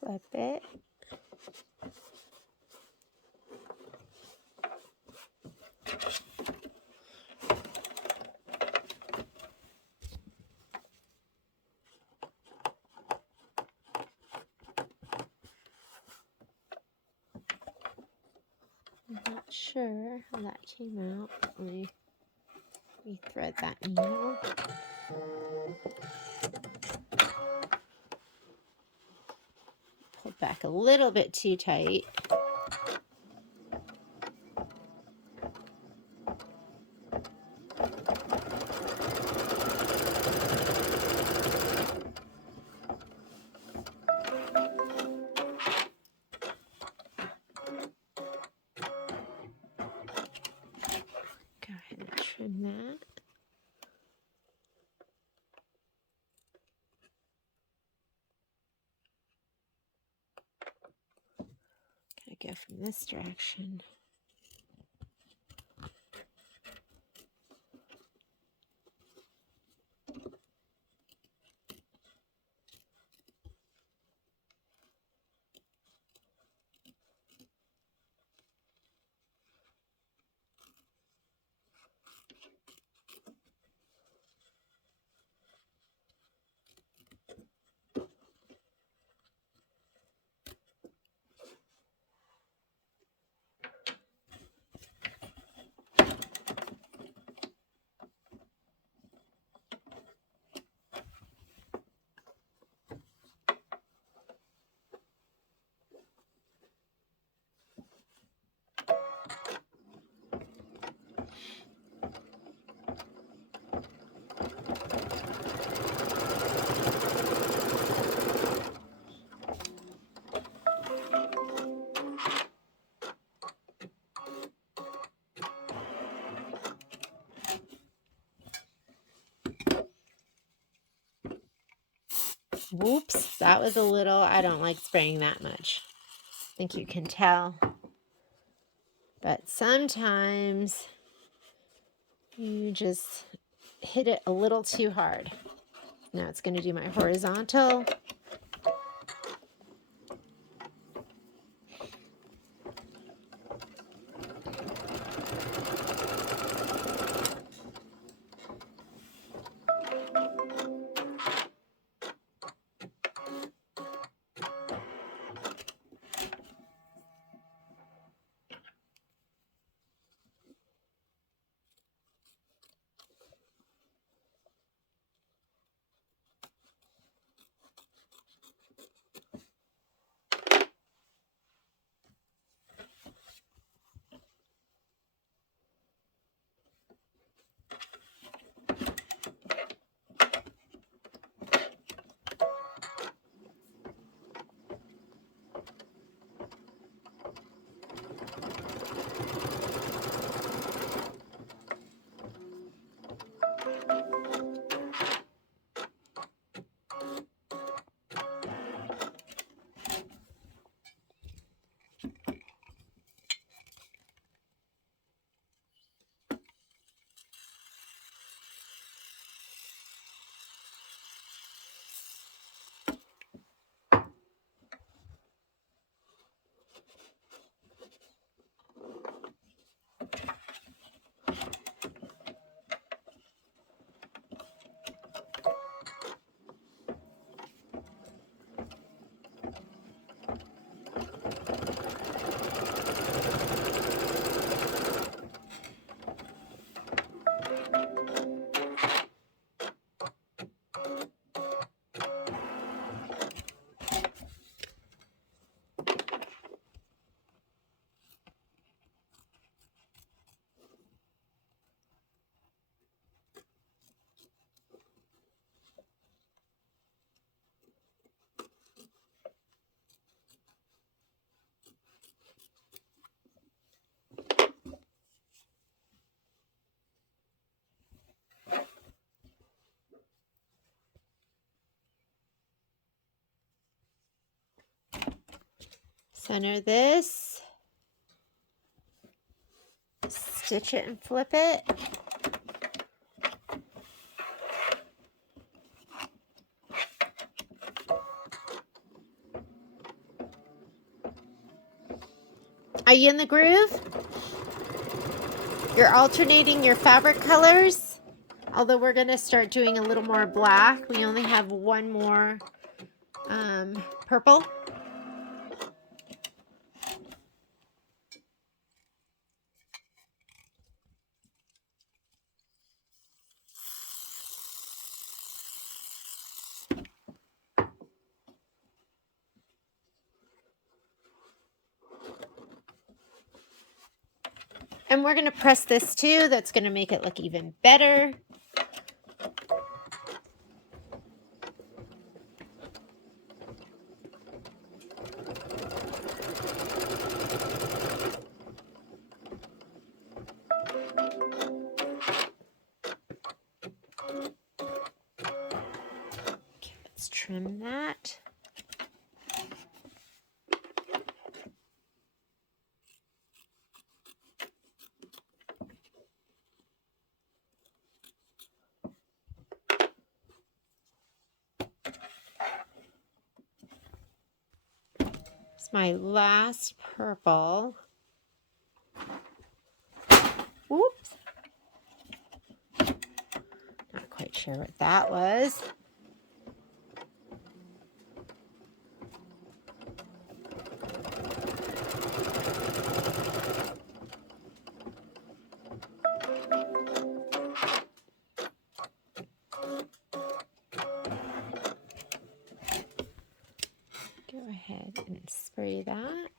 Flip it. I'm not sure how that came out. Let me thread that needle. Pull back a little bit too tight. Go ahead and trim that. Gotta go from this direction. Whoops, that was a little, I don't like spraying that much. I think you can tell. But sometimes you just hit it a little too hard. Now it's going to do my horizontal. Center this. Stitch it and flip it. Are you in the groove? You're alternating your fabric colors. Although we're going to start doing a little more black. We only have one more purple. And we're going to press this too. That's going to make it look even better. Okay, let's trim that. It's my last purple. Whoops. Not quite sure what that was. Go ahead and spray that.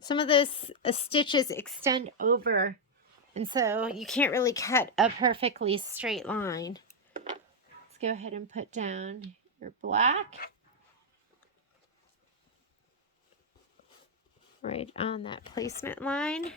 Some of those stitches extend over, and so you can't really cut a perfectly straight line. Let's go ahead and put down your black right on that placement line.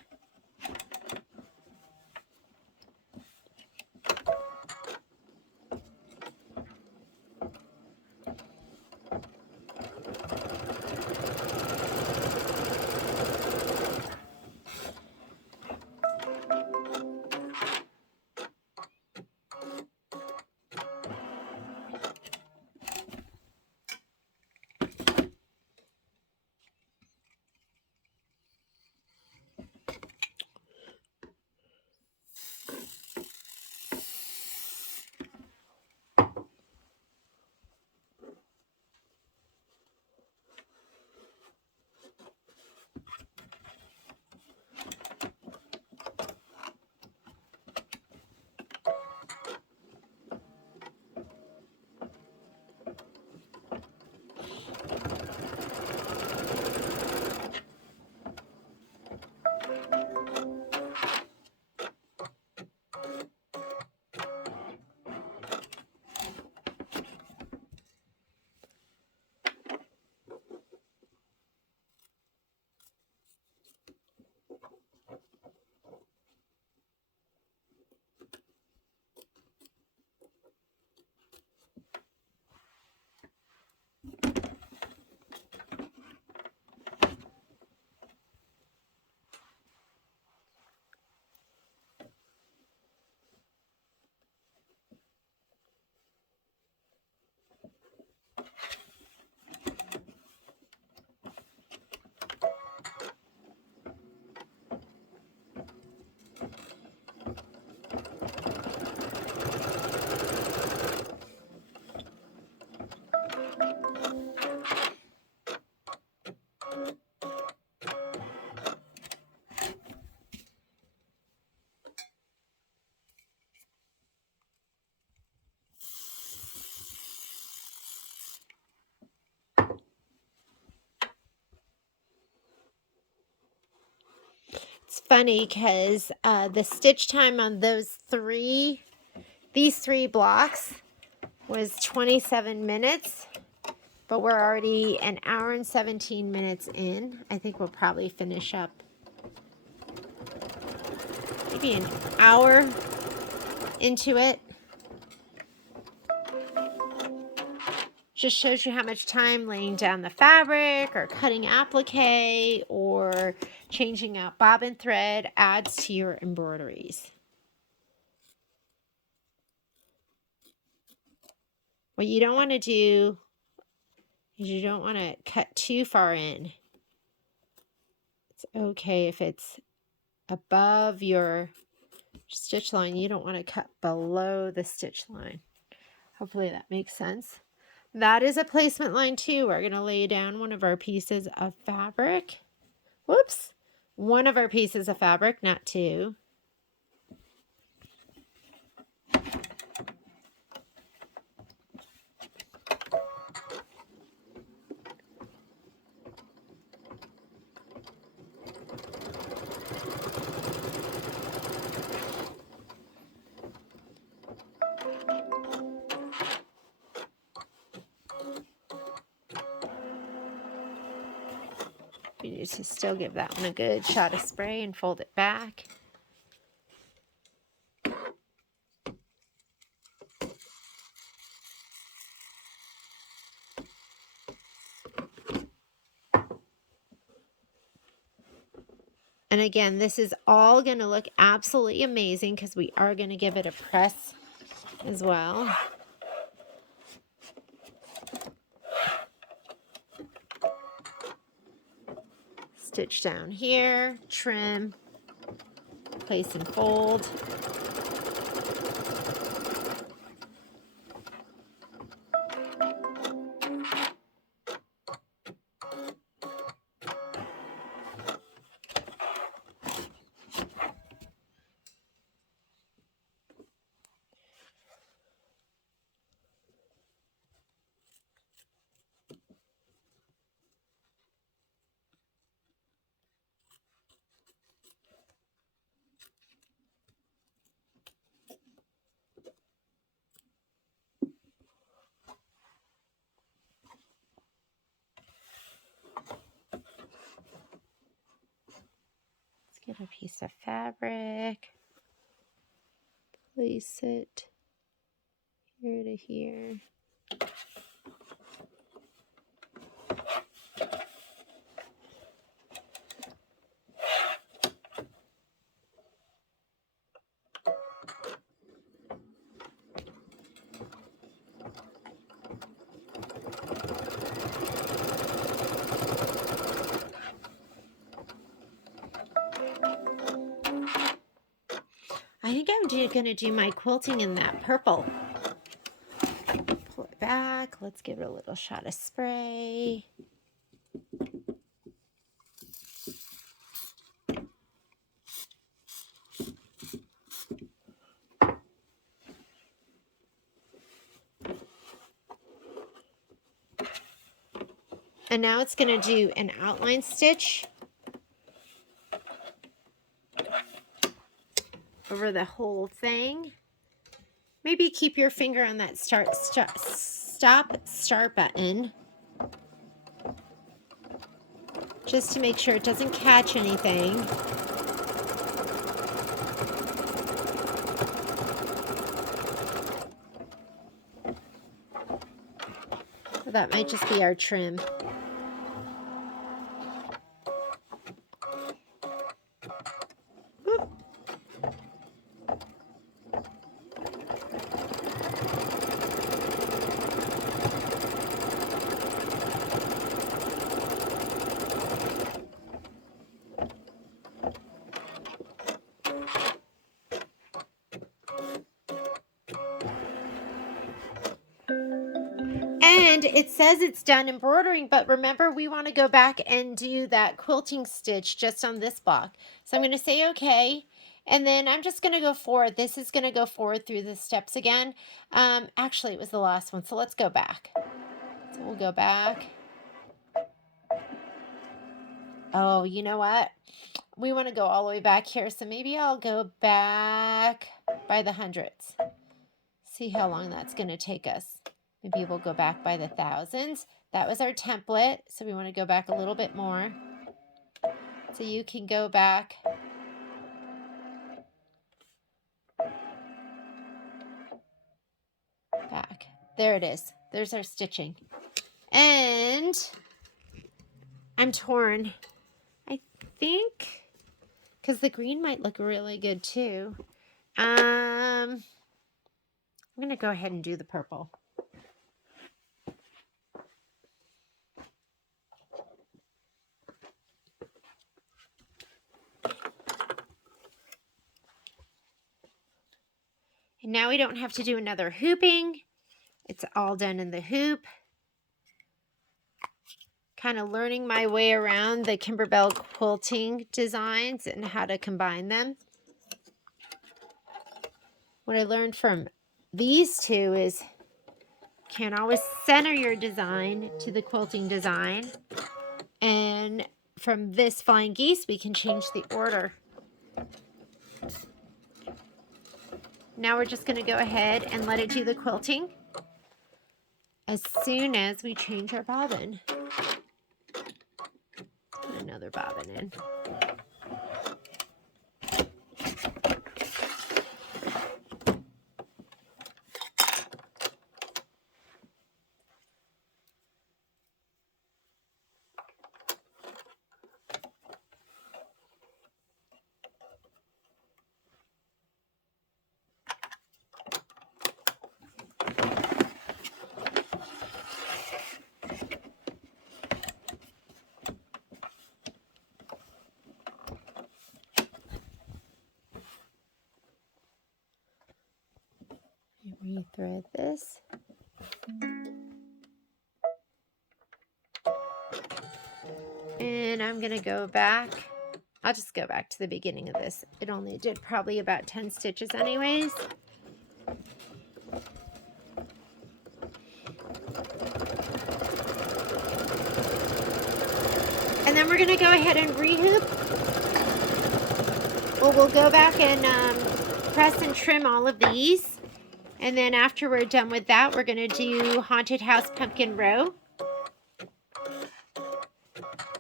funny because the stitch time on these three blocks was 27 minutes, but we're already an hour and 17 minutes in. I think we'll probably finish up maybe an hour into it. Just shows you how much time laying down the fabric or cutting applique or changing out bobbin thread adds to your embroideries. What you don't want to do is you don't want to cut too far in. It's okay if it's above your stitch line. You don't want to cut below the stitch line. Hopefully that makes sense. That is a placement line too. We're going to lay down one of our pieces of fabric. Whoops. One of our pieces of fabric, not two. You need to still give that one a good shot of spray and fold it back. And again, this is all going to look absolutely amazing because we are going to give it a press as well. Stitch down here, trim, place and fold. Get a piece of fabric, place it here to here. I think I'm going to do my quilting in that purple. Pull it back. Let's give it a little shot of spray. And now it's going to do an outline stitch over the whole thing. Maybe keep your finger on that stop start button just to make sure it doesn't catch anything. That might just be our trim. And it says it's done embroidering, but remember we want to go back and do that quilting stitch just on this block. So I'm going to say okay, and then I'm just going to go forward. This is going to go forward through the steps again. Actually, it was the last one, so let's go back. So we'll go back. Oh, you know what? we want to go all the way back here, so maybe I'll go back by the hundreds. See how long that's going to take us. Maybe we'll go back by the thousands. That was our template, so we want to go back a little bit more. So you can go back back. There it is. There's our stitching. And I'm torn. I think, because the green might look really good too. I'm going to go ahead and do the purple. And now we don't have to do another hooping. It's all done in the hoop. Kind of learning my way around the Kimberbell quilting designs and how to combine them. What I learned from these two is you can't always center your design to the quilting design. And from this Flying Geese, we can change the order. Now we're just going to go ahead and let it do the quilting as soon as we change our bobbin. Put another bobbin in. Rethread this. And I'm going to go back. I'll just go back to the beginning of this. It only did probably about 10 stitches anyways. And then we're going to go ahead and rehoop. Well, we'll go back and press and trim all of these. And then after we're done with that, we're going to do Haunted House Pumpkin Row.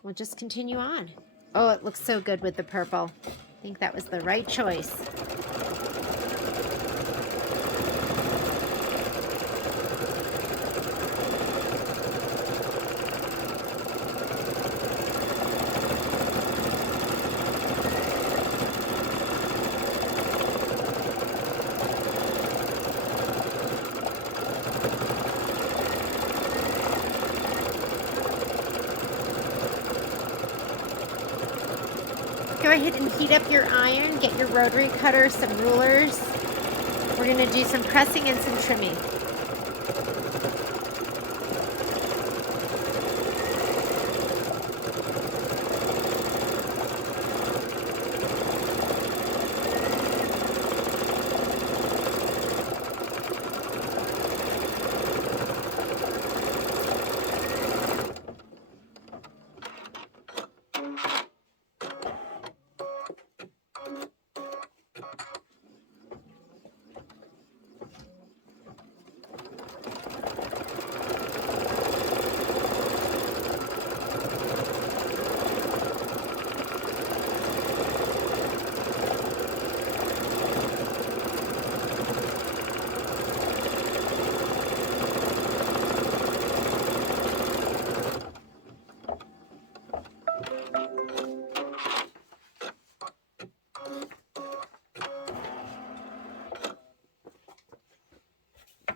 We'll just continue on. Oh, it looks so good with the purple. I think that was the right choice. Go ahead and heat up your iron, get your rotary cutter, some rulers. We're going to do some pressing and some trimming.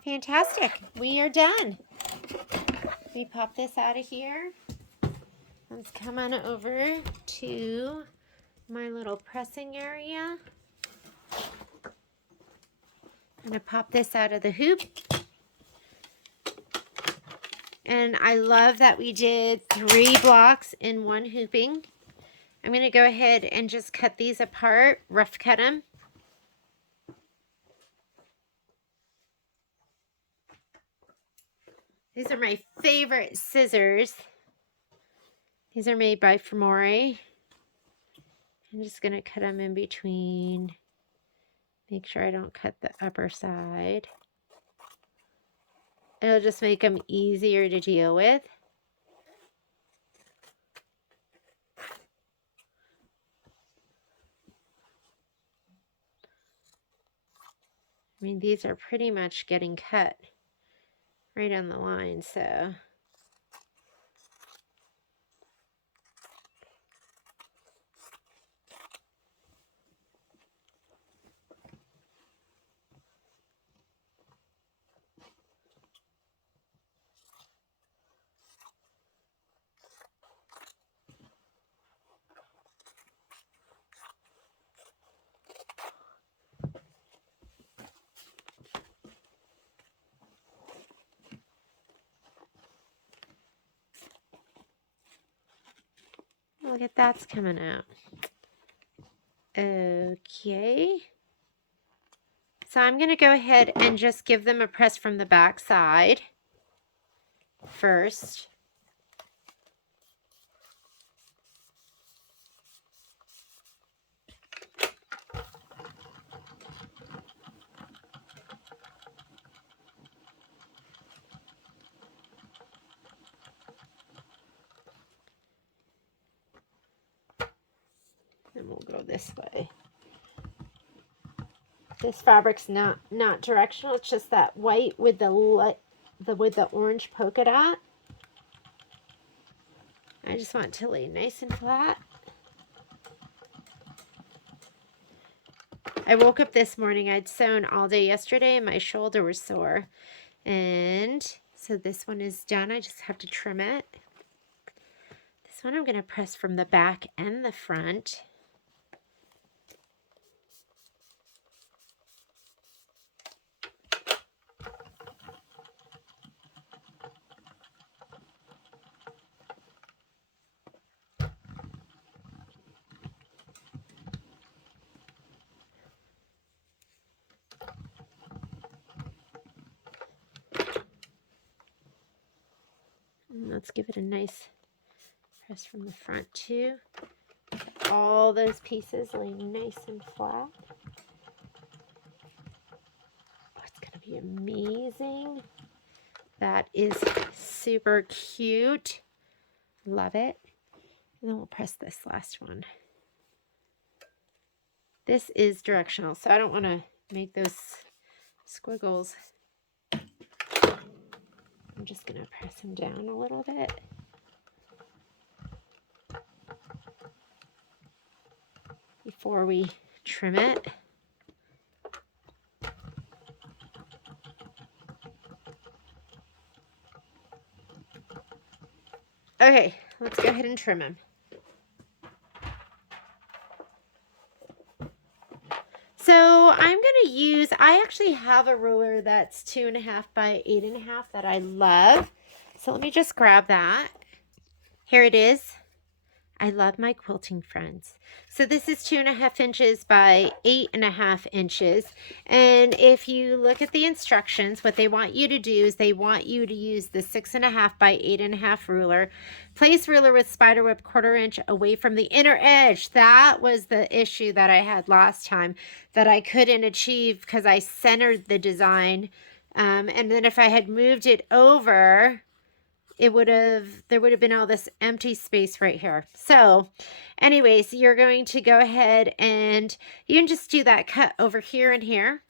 Fantastic. We are done. Let me pop this out of here. Let's come on over to my little pressing area. I'm going to pop this out of the hoop. And I love that we did 3 blocks in one hooping. I'm going to go ahead and just cut these apart, rough cut them. These are my favorite scissors. These are made by Fermore. I'm just going to cut them in between. Make sure I don't cut the upper side. It'll just make them easier to deal with. I mean, these are pretty much getting cut right on the line, so. Look at that's coming out. Okay. So I'm going to go ahead and just give them a press from the back side first. And we'll go this way. This fabric's not directional. It's just that white with the orange polka dot. I just want to lay nice and flat. I woke up this morning. I'd sewn all day yesterday and my shoulder was sore. And so this one is done. I just have to trim it. This one I'm going to press from the back and the front. And let's give it a nice press from the front too. All those pieces lay nice and flat. Oh, it's going to be amazing. That is super cute. Love it. And then we'll press this last one. This is directional, so I don't want to make those squiggles. I'm just going to press them down a little bit. Before we trim it. Okay, let's go ahead and trim them. So I'm going to use, I actually have a ruler that's 2.5 by 8.5 that I love. So let me just grab that. Here it is. I love my quilting friends. So this is 2.5 inches by 8.5 inches. And if you look at the instructions, what they want you to do is they want you to use the 6.5 by 8.5 ruler. Place ruler with spider web 1/4 inch away from the inner edge. That was the issue that I had last time that I couldn't achieve because I centered the design. And then if I had moved it over, there would have been all this empty space right here. So anyways, you're going to go ahead and you can just do that cut over here and here.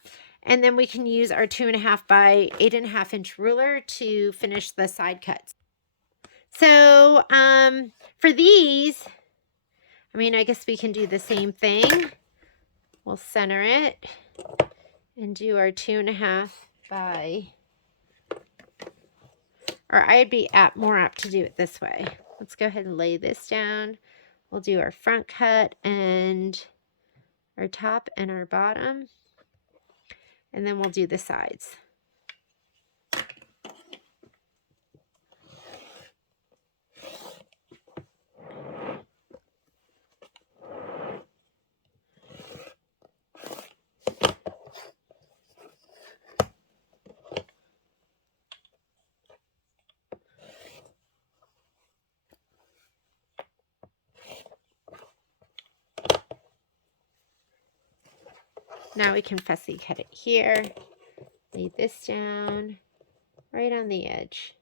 And then we can use our 2.5 by 8.5 inch ruler to finish the side cuts. So for these, I mean, I guess we can do the same thing. We'll center it and do our 2.5 by, or I'd be more apt to do it this way. Let's go ahead and lay this down. We'll do our front cut and our top and our bottom. And then we'll do the sides. Now we can fussy cut it here. Lay this down right on the edge.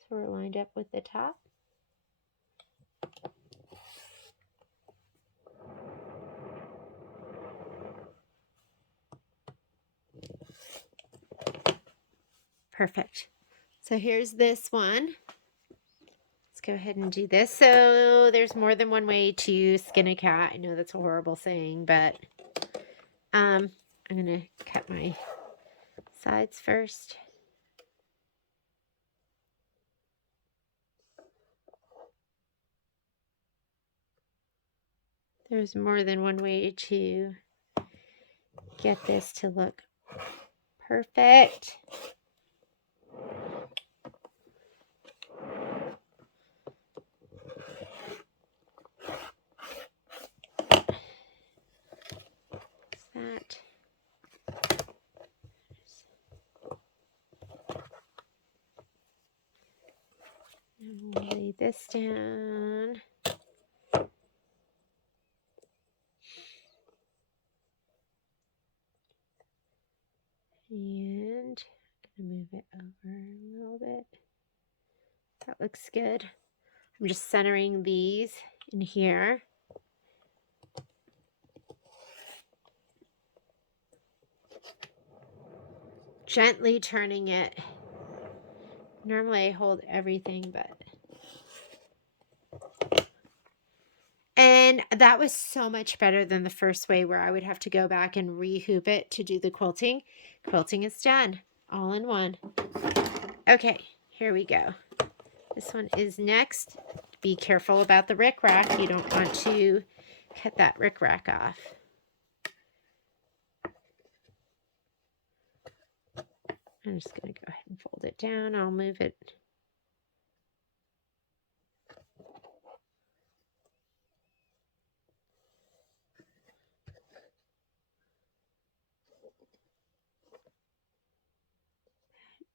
So we're lined up with the top. Perfect. So here's this one. Let's go ahead and do this. So there's more than one way to skin a cat. I know that's a horrible saying, but I'm going to cut my sides first. There's more than one way to get this to look perfect. That. And we'll lay this down. And I'm going to move it over a little bit. That looks good. I'm just centering these in here. Gently turning it. Normally I hold everything, but... And that was so much better than the first way where I would have to go back and re-hoop it to do the quilting. Quilting is done. All in one. Okay, here we go. This one is next. Be careful about the rickrack. You don't want to cut that rickrack off. I'm just going to go ahead and fold it down. I'll move it.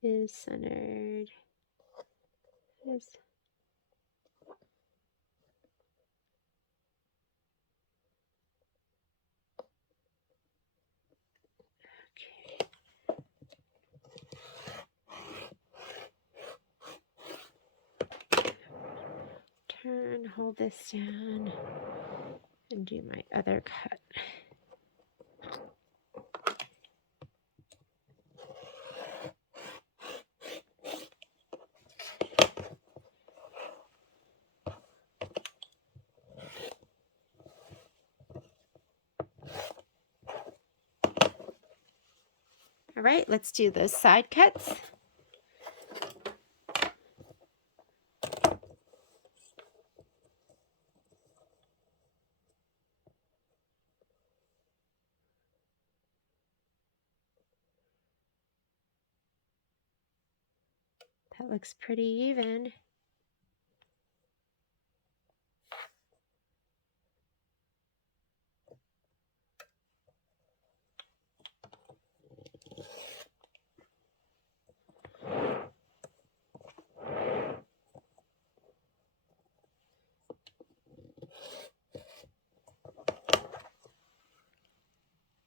Is centered. Is okay. Turn, hold this down, and do my other cut. All right, let's do those side cuts. That looks pretty even.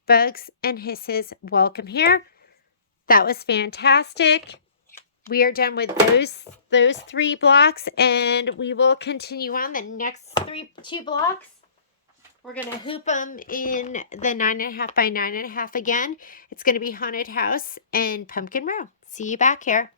Bugs and Hisses, welcome here. That was fantastic. We are done with those 3 blocks, and we will continue on the next 2 blocks. We're going to hoop them in the 9.5 by 9.5 again. It's going to be Haunted House and Pumpkin Row. See you back here.